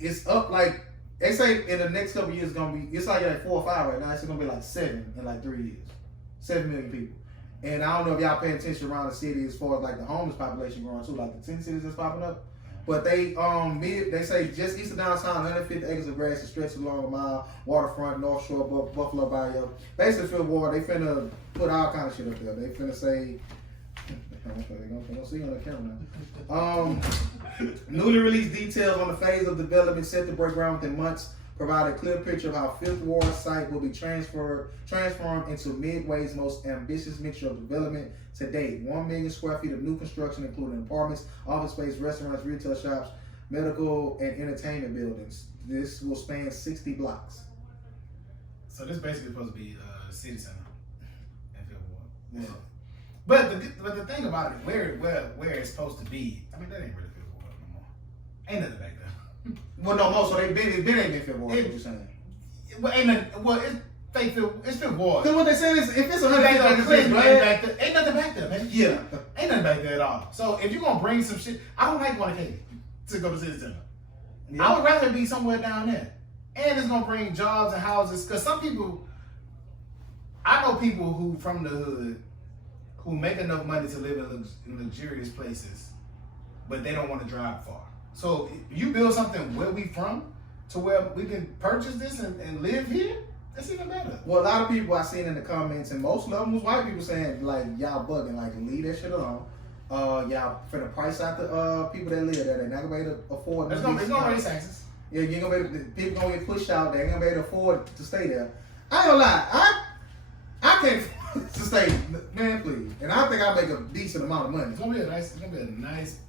it's up like they say in the next couple of years it's gonna be. It's like 4 or 5 right now. It's gonna be like 7 in like 3 years. 7 million people. And I don't know if y'all pay attention around the city as far as like the homeless population growing too, like the 10 cities that's popping up. But they say just east of downtown, 150 acres of grass is stretched along a mile, waterfront, North Shore, Buffalo Bayou. Basically, Phil Ward, they finna put all kind of shit up there. They finna say, they're gonna see on the camera now. Newly released details on the phase of development set to break ground within months provide a clear picture of how Fifth Ward site will be transformed into Midway's most ambitious mixture of development to date. 1 million square feet of new construction, including apartments, office space, restaurants, retail shops, medical and entertainment buildings. This will span 60 blocks. So this basically supposed to be city center in Fifth Ward. Yeah. But the thing about it, where it's supposed to be, I mean that ain't really Fifth Ward no more. Ain't nothing back there. Well, no, most so it ain't been Fifth Ward. What you saying? Well, it's fake Fifth. It's Fifth Ward. Because what they saying is, if it's Ain't 150 acres, back there. Ain't nothing back there, man. yeah. Ain't nothing back there at all. So if you're gonna bring some shit, I don't like 1K to go to city center. I would rather be somewhere down there, and it's gonna bring jobs and houses. Cause some people, I know people who from the hood who make enough money to live in luxurious places, but they don't want to drive far. So you build something where we from to where we can purchase this and live here. That's even better. Well, a lot of people I seen in the comments, and most of them was white people saying like y'all bugging, like leave that shit alone. Y'all finna price out the people that live there. They're not gonna be able to afford. It's gonna raise taxes. Yeah, you ain't gonna be able to, people gonna get pushed out. They ain't gonna be able to afford to stay there. I ain't gonna lie, I can't afford to stay, man, please. And I think I make a decent amount of money. It's gonna be a nice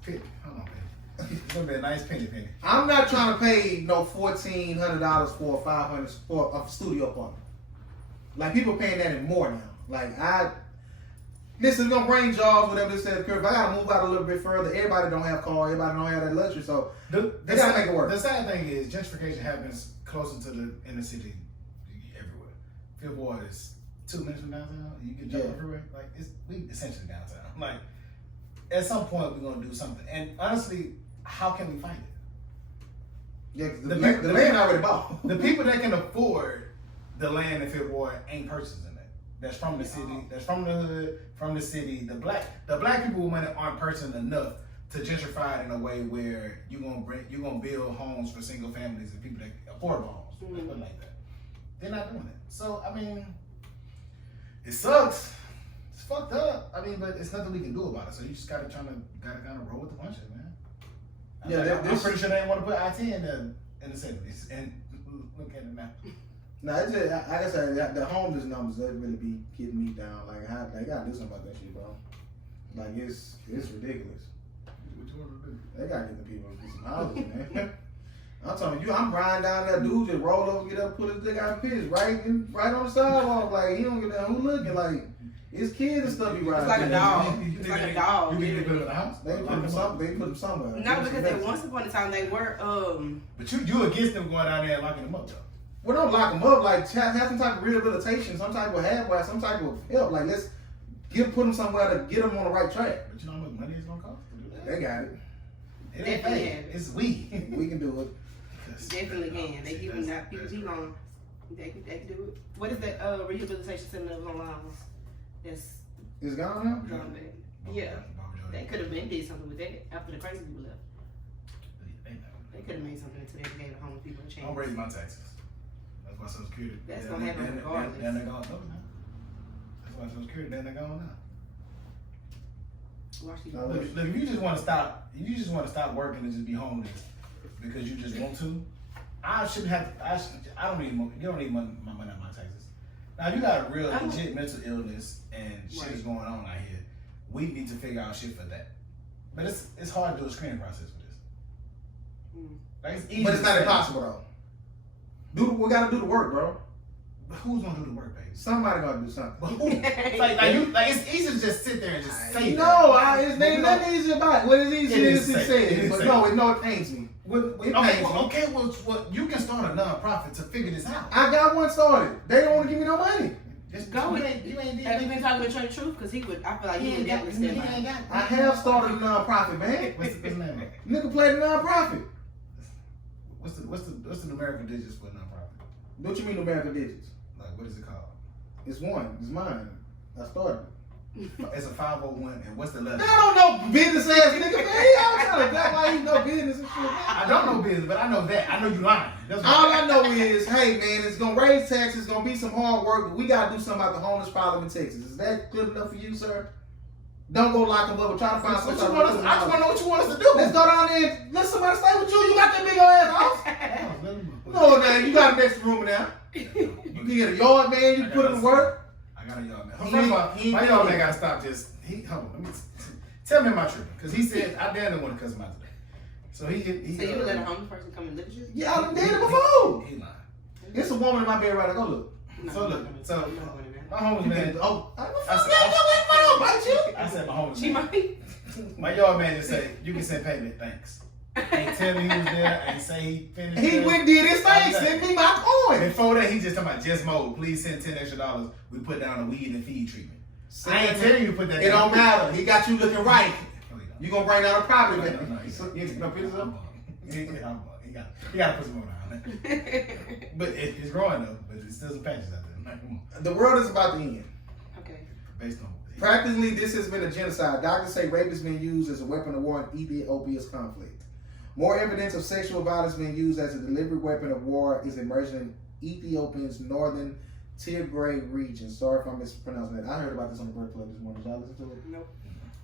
penny. Hold on, man. It's gonna be a nice penny. I'm not trying to pay no $1,400 for $500 for a studio apartment. Like people paying that and more now. Like this is gonna bring jobs, whatever this says. If I gotta move out a little bit further, everybody don't have cars, everybody don't have that luxury, so they gotta make it work. The sad thing is gentrification happens closer to the inner city everywhere. Fifth Ward is 2 minutes from downtown. You can jump everywhere. Like we essentially downtown. Like at some point we're gonna do something. And honestly, how can we find it? Yeah, 'cause the land already bought. The people that can afford the land in Fifth Ward ain't purchasing that. That's from the city. That's from the hood. From the city. The black people with money aren't purchasing enough to gentrify it in a way where you're gonna build homes for single families and people that affordable homes, something like that. They're not doing it. So I mean, it sucks. It's fucked up. I mean, but it's nothing we can do about it. So you just gotta kind of roll with the punches, man. I'm pretty sure they didn't want to put IT in the 70s, and look at it now. No, it's just, like I said, the homeless numbers that really be getting me down. Like, they gotta do something about that shit, bro. Like, it's ridiculous. What you want to do? They gotta get the people some houses, man. I'm telling you, I'm riding down there, dude just roll over, get up, put his dick out and piss right on the sidewalk. Like, he don't get down, who looking? Like, It's kids and stuff you ride. It's like a through. dog. It's like a dog. You think they put them in the house? They put them somewhere. No, because they, once upon a time they were But you against them going down there and locking them up though. We don't lock them up. Like have some type of rehabilitation, some type of halfway, some type of help. Like let's put them somewhere to get them on the right track. But you know how much money it's gonna cost to do that? They got it. It ain't Definitely fake. have it. It's we. We can do it. definitely can. They keep them that PPG loan. They can do it. What is that rehabilitation center that was on Limes? That's It's gone now. gone back. Yeah. They could have been did something with that after the crazy people left. They could have made something today that gave the homeless people a chance. I'll raise my taxes. That's why Social Security. That's gonna happen regardless. Then they're gone now. That's why Social Security. Then they're gone now. Watch these. Look, if you just want to stop working and just be homeless because you just want to, I shouldn't have. I don't need more. You don't need my money on my taxes. Now, if you got a real legit mental illness and shit is going on out here, we need to figure out shit for that. But it's hard to do a screening process for this. Like it's easy, But it's to not say. impossible though. We gotta do the work, bro. But who's gonna do the work, baby? Somebody gotta do something. But who? It's easy to just sit there and just say. No, that. it's nothing easy about it. What is easy It is is to safe. say It it. is But safe. no, it pains me. Well, you can start a non-profit to figure this out. I got one started. They don't want to give me no money. Just Go with it. You ain't Have you been talking to Trey Truth? Because he would. I feel like he would definitely step out. I have started a non-profit, man. What's the name? Nigga played a non-profit. What's the numerical digits for a non-profit? What you mean numerical digits? Like what is it called? It's one. It's mine. I started. It's a 501, and what's the letter? I don't know business ass nigga, man. I'm trying to act like he know business and shit. I don't know business, but I know that. I know you lying. That's what All I know is, hey man, it's gonna raise taxes, it's gonna be some hard work, but we gotta do something about the homeless problem in Texas. Is that good enough for you, sir? Don't go lock them up and try to find What something. you want us? I just want to know what you want us to do. Let's go down there and let somebody stay with you. You got that big old ass house. No, now you got an extra room now. You can get a yard, man. You put it to work. I got a yard man. He First of all, ain't my doing yard it. man gotta stop. Hold on. Let me tell me my tripping, because he said I damn near want to cuss him out today. So he So you would let a homeless person come and look at you? Yeah, I done did it before. He lying. It's a woman in my bed right now. Go look. No, So look, no, so no, no, no, no. my homeless man. Oh, I said my homeless She man. might. My yard man just said you can send payment. Thanks. Ain't tell me he was there. Ain't say he finished. he there. went and did his thing. Send me my coin. Before that, he just talking about just mode. Please send $10 extra. We put down a weed and feed treatment. I ain't telling you to put that. It down. don't matter. He got you looking right. You gonna bring down a property, No, man. he's No pictures of him? He got to put some more down. But it's growing though. But there's still some patches out there. Like, come on. The world is about to end. Okay. Based on Practically, this has been a genocide. Doctors say rape has been used as a weapon of war in Ethiopia's conflict. More evidence of sexual violence being used as a deliberate weapon of war is emerging in Ethiopia's northern Tigray region. Sorry if I'm mispronouncing that. I heard about this on the Bird Club this morning. Did y'all listen to it?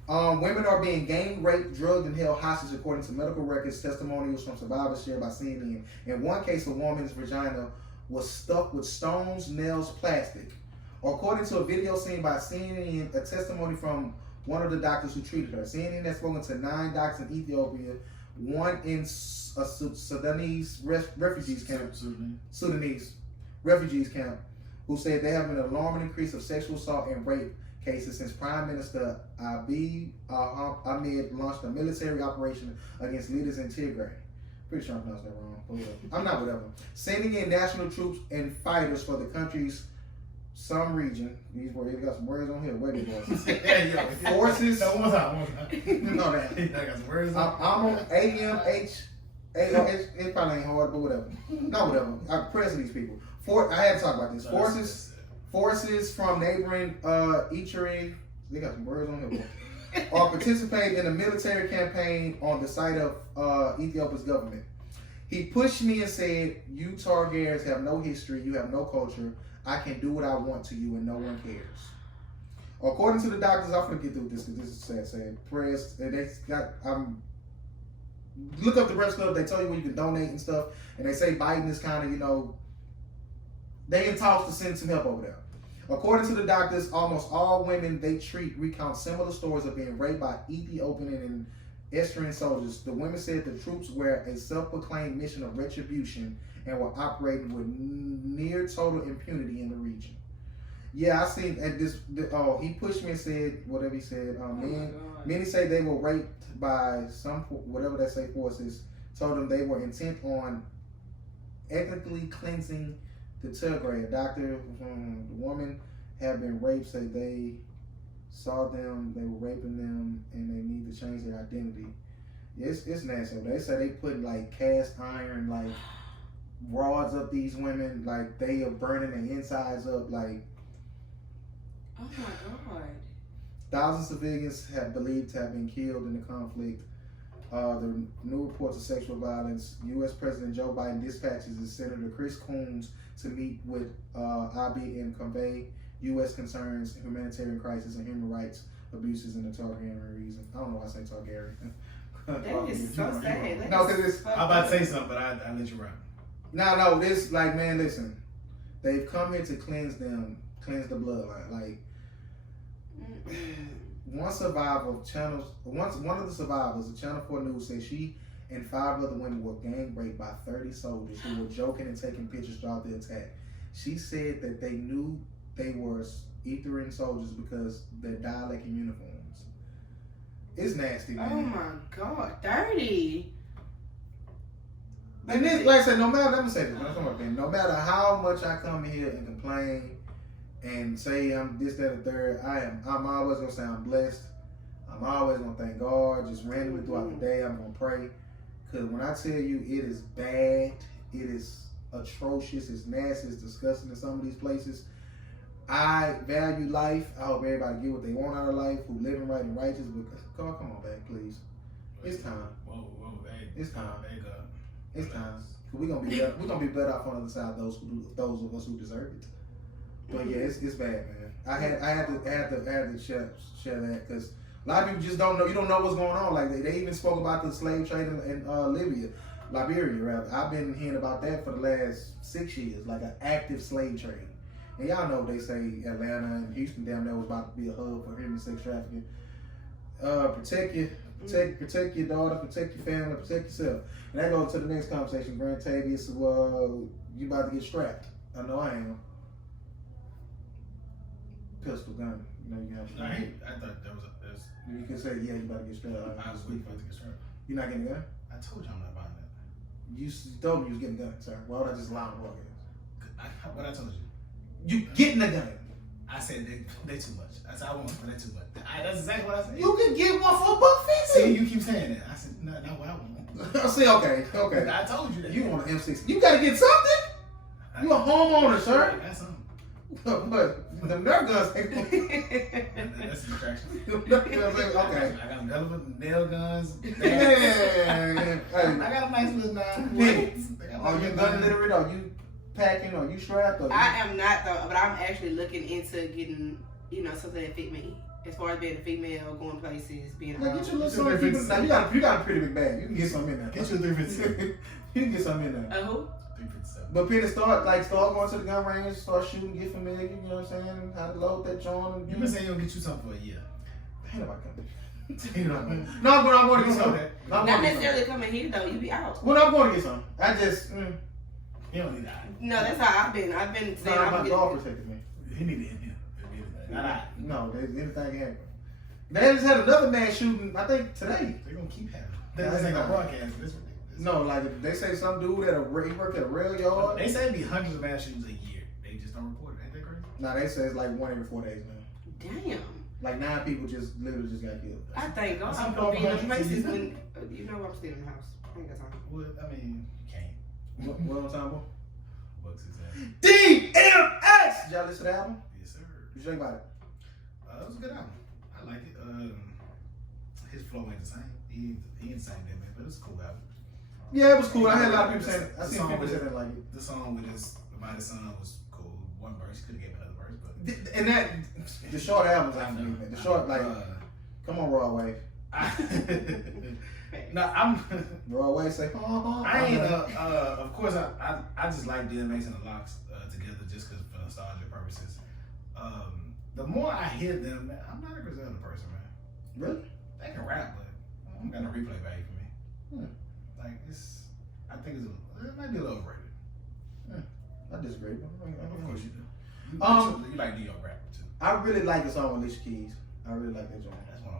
Nope. Women are being gang raped, drugged, and held hostage according to medical records, testimonials from survivors shared by CNN. In one case, a woman's vagina was stuck with stones, nails, plastic. According to a video seen by CNN, a testimony from one of the doctors who treated her. CNN has spoken to 9 doctors in Ethiopia, one in a Sudanese refugees camp, who said they have an alarming increase of sexual assault and rape cases since Prime Minister Abiy Ahmed launched a military operation against leaders in Tigray. Pretty sure I pronounced that wrong. But whatever. I'm not whatever. Sending in national troops and fighters for the country's some region. These words, you got some words on here. Wait a minute. Forces. No, one time. No, that. I got some words. I'm on AMH. It probably ain't hard, but whatever. Not whatever. I'm pressing these people. I had to talk about this. Forces from neighboring Eritrea, they got some words on here, are participating in a military campaign on the side of Ethiopia's government. He pushed me and said, "You Targaryens have no history, you have no culture. I can do what I want to you and no one cares." According to the doctors, I'm gonna get through this because this is sad. Press, and they got, look up the rest of it. They tell you where you can donate and stuff, and they say Biden is kind of, they in talks to send some help over there. According to the doctors, almost all women they treat recount similar stories of being raped by Ethiopian and Eritrean soldiers. The women said the troops were a self-proclaimed mission of retribution and were operating with near total impunity in the region. Yeah, I seen at this. Oh, he pushed me and said whatever he said. Many say they were raped by some whatever they say forces. Told them they were intent on ethically cleansing the Tigray. A doctor, the woman had been raped. Said they saw them, they were raping them, and they need to change their identity. Yeah, it's nasty. They say they put like cast iron like rods up these women, like they are burning their insides up, like. Oh my God. Thousands of civilians have believed to have been killed in the conflict. The new reports of sexual violence. U.S. President Joe Biden dispatches his Senator Chris Coons to meet with Abiy and convey U.S. concerns, humanitarian crisis, and human rights abuses in the Targaryen region. I don't know why I say Targaryen. That is so sad. No, because it's. I'm about to say something, but I let you run. No, this like man, listen. They've come here to cleanse the bloodline. Like one of the survivors of Channel 4 News said she and 5 other women were gang raped by 30 soldiers who were joking and taking pictures throughout the attack. She said that they knew they were Ethiopian soldiers because their dialect and uniforms. It's nasty, man. Oh my God, 30. And this, like I said, no matter how much I come here and complain and say I'm this, that, or third, I'm always gonna say I'm blessed. I'm always gonna thank God. Just randomly throughout the day, I'm gonna pray. Cause when I tell you it is bad, it is atrocious, it's nasty, it's disgusting in some of these places. I value life. I hope everybody get what they want out of life, who living right and righteous. But God, come on back, please. It's time. Whoa, hey, it's time. Hey, God. It's time. Cause we're gonna be better off on the other side. Those of us who deserve it. But yeah, it's bad, man. I had to share that because a lot of people just don't know. You don't know what's going on. Like they even spoke about the slave trade in Liberia rather. I've been hearing about that for the last 6 years, like an active slave trade. And y'all know they say Atlanta and Houston down there was about to be a hub for human sex trafficking. Protect your daughter, protect your family, protect yourself. And that goes to the next conversation. Grant Tavius, you about to get strapped. I know I am. Pistol gun. You know you have. I thought that was You can say yeah, you about to get strapped. I was weak about to get strapped. You're not getting a gun? I told you I'm not buying that. You told me you was getting a gun, sir. Why would I just lie on the broadcast? What I told you? You getting a gun. I said they too much. I said I want, but they too much. That's exactly what I said. You can get one for $1.50. See, you keep saying that. I said not what I want. I say okay. I told you that. You want an M6? You gotta get something. You a homeowner, sir. I got something. But the Nerf guns ain't. That's a distraction. Okay. I got relevant nail guns. Hey. I got a nice little nine. Are you gun literate? Are you packing? Are you strapped? I am not though, but I'm actually looking into getting, something that fit me. As far as being a female, going places, being around. Get your little something. Now you got a pretty big bag. You can get something in there. Get your 357. You can get something in there. Who? 357. But Peter, start going to the gun range, start shooting, get familiar. You know what I'm saying? How to load that joint. You been saying you'll get you something for a year. Ain't nobody coming. No, but I'm going to get something. Not necessarily coming here though. You be out. Well, I'm going to get something. I just. You don't need that. No, that's how I've been. I've been saying I'm my dog protected me. He need to hit him. No, anything can happen. They just had another man shooting, I think, today. They're going to keep having. This ain't no broadcast. No, like they say some dude he worked at a rail yard. They say it'd be hundreds of mass shootings a year. They just don't report it. Ain't that crazy? Nah, they say it's like 1 every 4 days now. Damn. Like 9 people just literally just got killed. I thank God I'm gonna be in the places when I'm still in the house. I ain't got time. Well, I mean, you can't. What on time, boy? Bucks exactly. DMX! Did y'all listen to the album? Yes, sir. What you think about it? It was a good album. I like it. His flow ain't the same. He ain't the same that man, but it's a cool album. Yeah, it was cool. I had a lot of people saying. I seen people say that like it. The song with about his son was cool. One verse, could have gave another verse, but and that the short albums like for me, man. The short come on, Raw Wave. No, I'm Raw Wave say. I ain't. Of course, I just like DMX and the Locks together just because for nostalgia purposes. The more I hear them, man, I'm not a Griselda person, man. Really? They can rap, but I'm got no replay value for me. Like I think it might be a little overrated. I disagree. Of course you do. You like New York rap. I really like the song with Alicia Keys. I really like that song. That's one I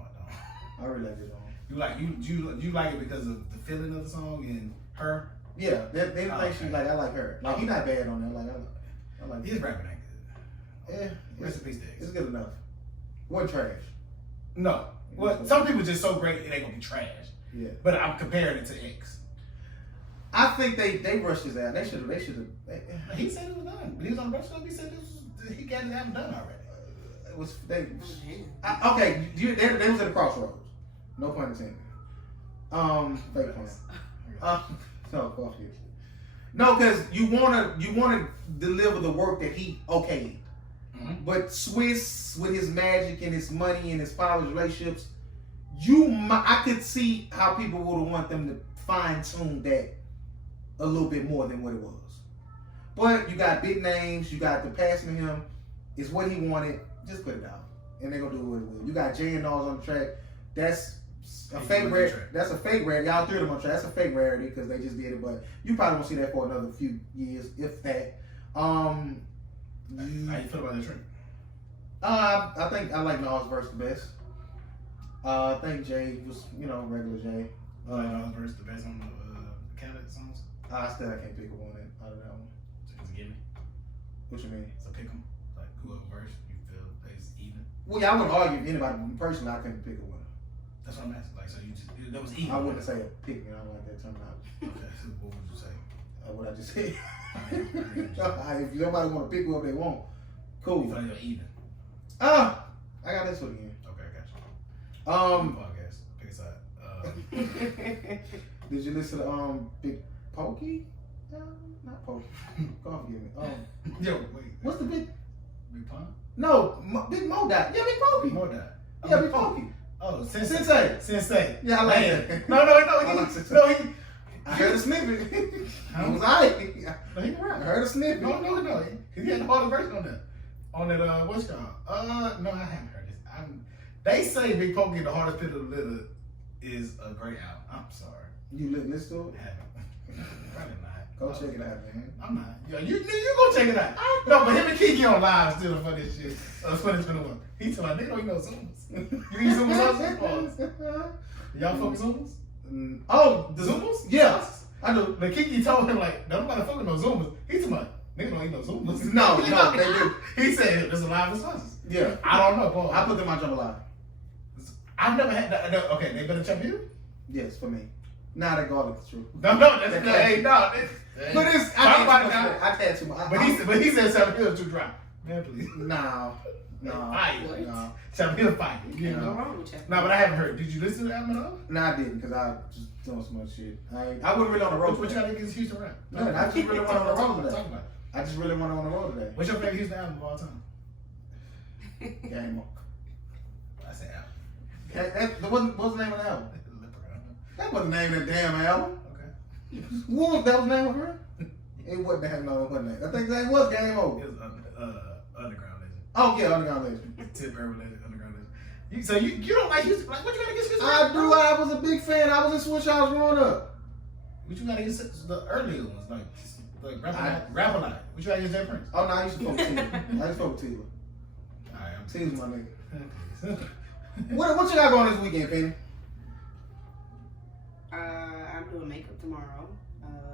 don't. I really like that song. You like it because of the feeling of the song and her? Yeah, they Oh, think she's okay. like, I like her. Like, he's not bad on there. Like, I like His rapping ain't good. Yeah, Rest in peace, it's Diggs. good enough. Wasn't trash. No. Well, some people just so great it ain't gonna be trash. Yeah. But I'm comparing it to X. I think they rushed his ass. They should have. He said it was done. When he was on the Breakfast Club, he said he got his album done already. It was they. Oh, Okay, they was at the crossroads. No pun intended. Fake pun. No, fuck you. No, because you wanna deliver the work that he okayed. Mm-hmm. But Swiss, with his magic and his money and his followers' relationships, I could see how people would want them to fine tune that a little bit more than what it was. But you got big names, you got the passing him. It's what he wanted. Just put it out, and they're gonna do what it will. You got Jay and Nas on the track. That's a fake rarity. That's a fake rarity. Y'all threw them on track. That's a fake rarity because they just did it. But you probably won't see that for another few years, if that. How you feel about the track? I think I like Nas verse the best. I think Jay was, regular Jay. Nas verse the best on the Khaled songs? I can't pick one out of that one. So it's a gimme. What you mean? So pick them. Like whoever verse you feel is even. Well, yeah, I wouldn't argue with anybody. Personally, I couldn't pick a winner. That's what I'm asking. Like so you just that was even. I wouldn't say a pick. I don't like that term out. Okay, so what would you say? What I just said. If nobody want to pick whoever they want, cool. You feel like you're even. I got this one again. Okay, I got you. Podcast. Pick a side. Did you listen to Big Pokey? Not Pokey. God forgive me. Yo, wait. What's the big? Big Pun? No, Big Mo died. Yeah, Big Pokey. More that. Yeah, Big Pokey. Oh, Sensei. Sensei. Yeah, I like Man. that. No. I like Sensei. No, I heard a snippet. It Huh? was alright. No, he can I rap. heard a snippet. No. He had the hardest version on that. On that, what's it called? No, I haven't heard this. They say Big Pokey, the hardest pit of the litter, is a great album. I'm sorry. You listen to I it? haven't. Probably not. Go check it out, man. I'm not. Yo, you go check it out. No, but him and Kiki on live still the funniest shit. 2021. He told me, they don't eat no Zoomers. You eat Zoomers also? Y'all fuck with Zoomers? Oh, The Zoomers? Yeah, I do. But Kiki told him, like, don't nobody fuck with no Zoomers. He told me, nigga don't eat no Zoomers. No, they do. He said, there's a lot of sponsors. Yeah. I don't know, Paul. I put them on jambalaya. I've never had that. Okay, they better chop you? Yes, for me. Nah, that garlic's true. No, that's hey, no. But it's I had too much. But he said Chapel Hill is too dry. Man, please. No. Fire. No. Chapel Hill fire. You can't go wrong with Chapel. No, but I haven't heard. Did you listen to the album at all? No, I didn't because I just doing so much shit. I wasn't really on the road. What you got against Houston rap? No, I just really went on the road today. Talk about it. I just really went on the road today. What's your favorite Houston album of all time? Game on. I said album. What's the name of the album? Leprechaun. That wasn't the name of the damn album. Okay. What was that was the name of her? It wasn't that. No, it wasn't that. I think that was Game Over. It was Underground Legend. Oh yeah, Underground Legend. Tip Urban Legend, Underground Legend. So you don't like Houston? Like, what you got against Houston? I do. I was a big fan. I was in Switch House growing up. What you got against the earlier ones, like Rap a Lot? What you got against Jay Prince? Oh no, I used to fuck with Tila. I used to fuck with Tila. Alright, I'm Tila's my nigga. What you got going this weekend, Penny? I'm doing makeup tomorrow.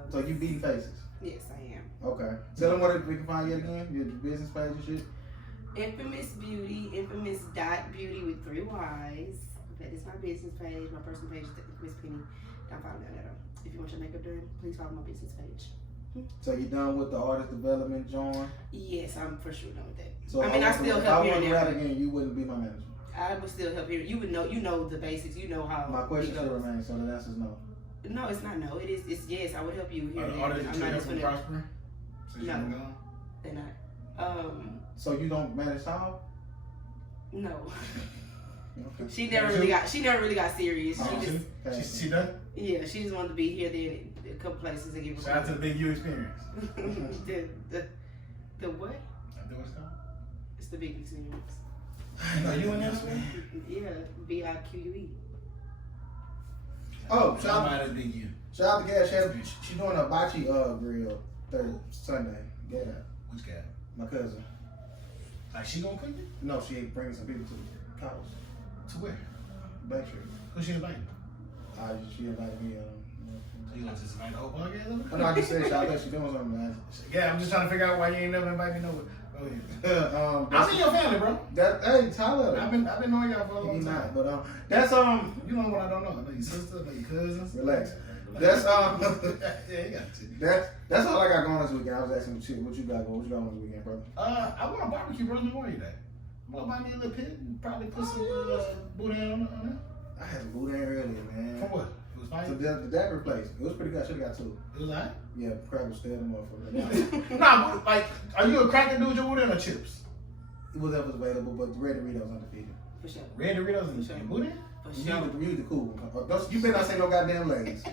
So you beating faces. Yes, I am. Okay. Tell them where we can find you again. Your business page and shit. Infamous Beauty, infamous .beauty with 3 Y's. That is my business page. My personal page is Miss Penny. Don't follow me on that. If you want your makeup done, please follow my business page. So you done with the artist development, John? Yes, I'm for sure done with that. So I mean, I still help here and If I there. were again, you wouldn't be my manager. I would still help here. You would know. You know the basics. You know how. My question it still goes. remains, so the answer's no. No, it's not. No, it is. It's yes. I would help you here. Are and the there. artists I'm that you not help just from gonna. prospering? Since No. you've been gone? They're not. So you don't manage time? No. Okay. She never really got. She never really got serious. Oh, She just. Okay. She done? Yeah, she just wanted to be here, then a couple places and give a Shout out to the Big U experience. the what? I think what's it called? It's the big experience. No, you in there? Yeah, BIQUE. Oh, Shout shout out to Big U. out to Cash. She doing a bocce grill Sunday. Yeah, Which guy? my cousin. Like she gonna cook it? No, she ain't bringing some people to the house. To where? Back street. Who she inviting? She invited me. So you gonna just invite the whole podcast? I just said, I thought she doing something, man. Yeah, I'm just trying to figure out why you ain't never invite me nowhere. Go ahead. I'm in your family, bro. Hey, Tyler. I've been knowing y'all for a long He time. not, but that's You know what I don't know. I know your sister, I know your cousins. Relax. That's yeah, you got to. That's all I got going this weekend. I was asking what you got going. What you got on this weekend, brother? I want to barbecue brother Memorial Day. I'm gonna buy me a little pit and probably put some boudin on it. I had some boudin earlier, man. For what? It was fine. So the dagger place. It was pretty good. I should have got two. It was alright. Yeah, crab was still the motherfucker. Nah, but like, are you a cracker dude? Your boudin or chips? Whatever's available, but the red Doritos undefeated. For sure. Red Doritos and boudin? For You sure. need the cool one. You better not say no goddamn legs.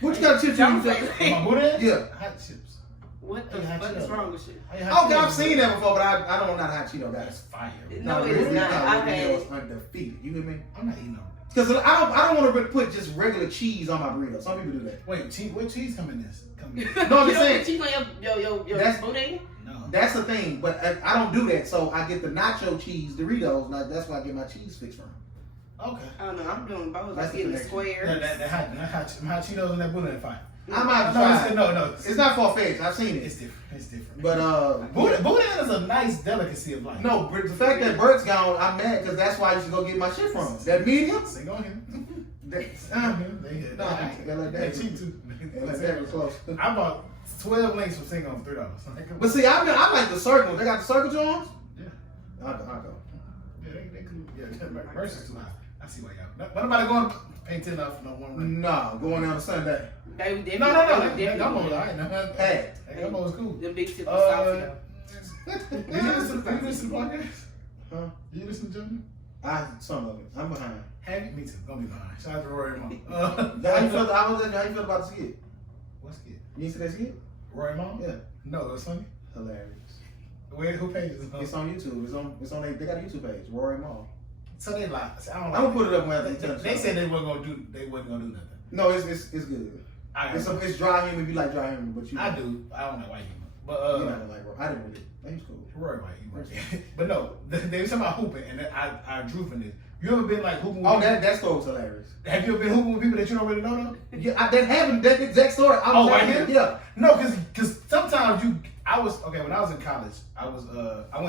What you got chips you Don't use? say My boudin? Yeah. Hot chips. What the Yeah, fuck hot is Cheetos. wrong with you? Okay, I've seen that before, but I don't know hot Cheeto guy. That's fire. No, it is not. I've had Doritos undefeated. You hear me? I'm not eating them. Because I don't want to put just regular cheese on my burrito. Some people do that. Wait, cheese, what cheese come in this? No, I'm just You don't saying. put cheese on your That's- boudin? No. That's the thing, but I don't do that. So I get the nacho cheese Doritos. Now that's where I get my cheese fix from. Okay. I don't know. I'm doing both. That's I'm getting the the square. That hot Cheetos and that boudin fine. I might have to No, try. it's, no. It's not far fetched. I've seen It's it. different. It's different. But boudin is a nice delicacy of life. no, but the fact that Bert's gone, I'm mad because that's why I used to go get my shit from. That medium. Sing on him. That's, No, they let they that cheap too. they let that be close. I bought 12 links from Sing on $3. But see, I like the circle. They got the circle joints. Yeah. I'll go. Yeah, they cool. Yeah, versus too high. I see why y'all. But nobody going to pay 10 off for no one ring. No, going down to Sunday. They definitely. No. definitely That gumbo was would. alright. Hey. That gumbo was cool. The big tip of Uh, sauce. Did you listen to the podcast? Huh? Did you listen to Jimmy? Some of it. I'm behind. Have you? Me too. Gonna be behind. Shout out to Rory Mo. How you feel about the skit? What's it? You ain't see that skit? Rory Mo? Yeah. No, it was funny. Hilarious. Who page is it on? It's on YouTube. They got a YouTube page. Rory Mall. So they lied. I don't I'm like gonna put it up when I They, they said they wasn't gonna do nothing. No, it's good. It's dry humor if you like dry humor, but you I do. I don't like white humor. But you're not gonna like Rory. I didn't really. He's cool. Rory white humor. But no, they was talking about hooping, and I drew from this. You ever been like hooping with Oh, people? that story was hilarious. Have you ever been hooping with people that you don't really know though? Yeah, that happened. That exact story. Right here? Yeah. No, cause sometimes when I was in college, I went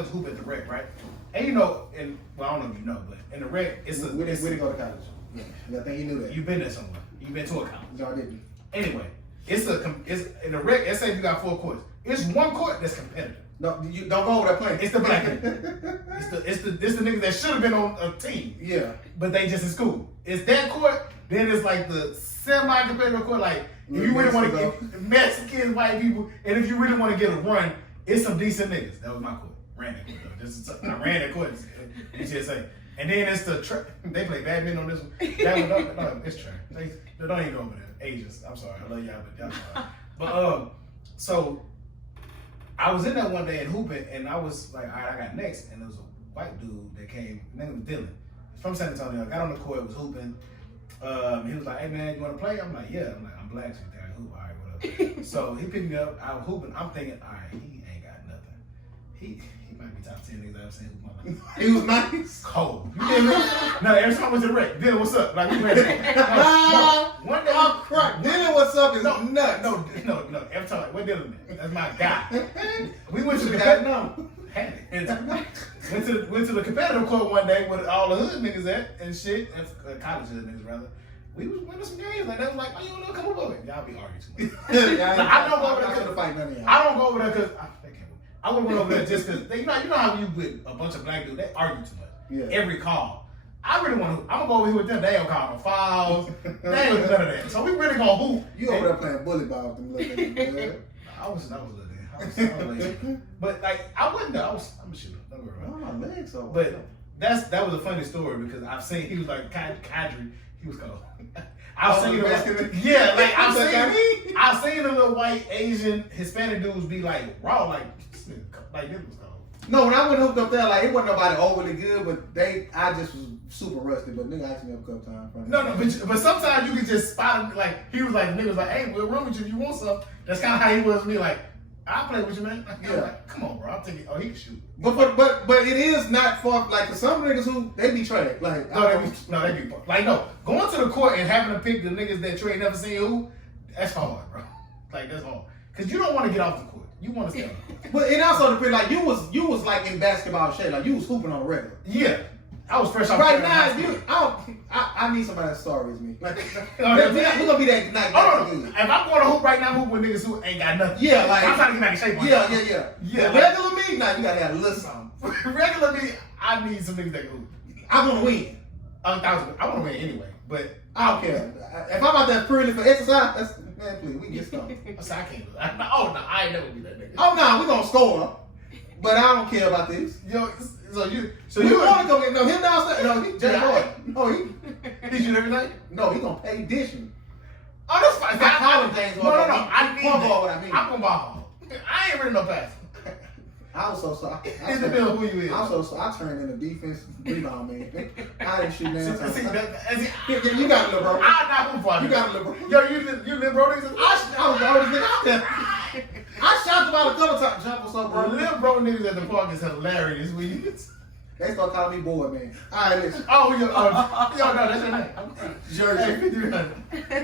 to hoop at the rec, right? And you know, I don't know if you know, but in the rec, we didn't go to college. Yeah, I think you knew that. You've been there somewhere. You've been to a college. No, I didn't. Anyway, it's in the rec. Let's say you got 4 courts. It's one court that's competitive. No, you don't go over that playing. It's the black people. It's the niggas that should have been on a team. Yeah. But they just in school. It's that court. Then it's like the semi-competitive court. Like if you really want to get Mexicans, white people, and if you really want to get a run, it's some decent niggas. That was my court. Ran that court though. I ran that court. You should say. And then it's they play badminton on this one. That one, no, it's trash. They don't even go over there. Asians. I'm sorry. I love y'all, but y'all sorry. But so I was in there one day and hooping, and I was like, all right, I got next, and there was a white dude that came. His name was Dylan. He's from San Antonio. I got on the court, was hooping. He was like, hey man, you want to play? I'm like, yeah. I'm like, I'm black, so I hoop. All right, whatever. So he picked me up. I was hooping. I'm thinking, all right, he ain't got nothing. He might be top 10 niggas I've ever seen hoop my life. He was nice. Cold. You hear me? No, every time I went to the rec, Dylan, what's up? Like we ready. No, one day. Oh crap! Dylan, what's up? Is nuts. No. Every time, like, what Dylan? That's my guy. We went to the That went to the competitive court one day with all the hood niggas at and shit, and college hood niggas rather. We was winning some games like that. Was like, oh, you don't know, come over here. Y'all be arguing too much. I don't go over there to fight none of y'all. I don't go over there because I would went over there just because you know how you with a bunch of black dudes, they argue too much. Yeah. Every call. I really want to. I'm gonna go over here with them. They don't call no fouls. They ain't gonna do none of that. So we really gonna hoop. You over there playing bully ball with them little niggas. I was little then. But like I wasn't there. I'm a shooter. Don't worry about it. Oh, my legs so. But that was a funny story because I've seen he was like Kadri. He was cold. I've seen I've seen the little white Asian Hispanic dudes be like raw like this was cold. No, when I went hooked up there, like it wasn't nobody overly good, but I just was super rusty. But nigga asked me a couple times. No, but sometimes you can just spot him. Like he was like, niggas like, hey, we're room with you if you want some. That's kind of how he was with me. Like, I'll play with you, man. Yeah. Like, come on, bro. I'm thinking, oh, he can shoot. But it is not far. Like, 'cause some niggas who they be trash. Like, They be like, no. Going to the court and having to pick the niggas that you ain't never seen who, that's hard, bro. Like, that's hard. Because you don't want to get off the court. You want to stay on the court. But it also depends. Like, you was like in basketball shape. Like, you was hooping on the regular. Yeah. I was fresh off Right high now, school. I need somebody that's sorry as me. Like, Oh, we're gonna be that night. If I'm going to hoop right now, hoop with niggas who ain't got nothing. Yeah, like I'm trying to get back in shape. Yeah. Like, Regular me, nah, you gotta have a little something. regular me, I need some niggas that can hoop. I wanna win. I want to win anyway, but I don't care. If I'm out there purely for exercise, that's, man, please, we can get started. I said, I can't do that. I ain't never be that nigga. Oh no, we gonna score. But I don't care about this. Yo, so We wanna go get him downstairs. No, he just He shoot every night? No, he gonna pay dishing. Oh, that's fine. I call him James. No. I need ball. that. What I mean. I'm gonna ball. I ain't ready no pass. I was so sorry. It depends on who you is. I'm so sorry. I turned into defense rebound man. I didn't shoot man. See, You got a little bro. I'm not hoop for You got a little bro. Yo, you little bro niggas. I was the oldest nigga out there. I shot about a couple times. Jump or something, Bro, bro. little bro niggas at the park is hilarious. They start calling me boy, man. All right, listen. Oh, yo, no, that's your name. Jersey. Hey, 5300.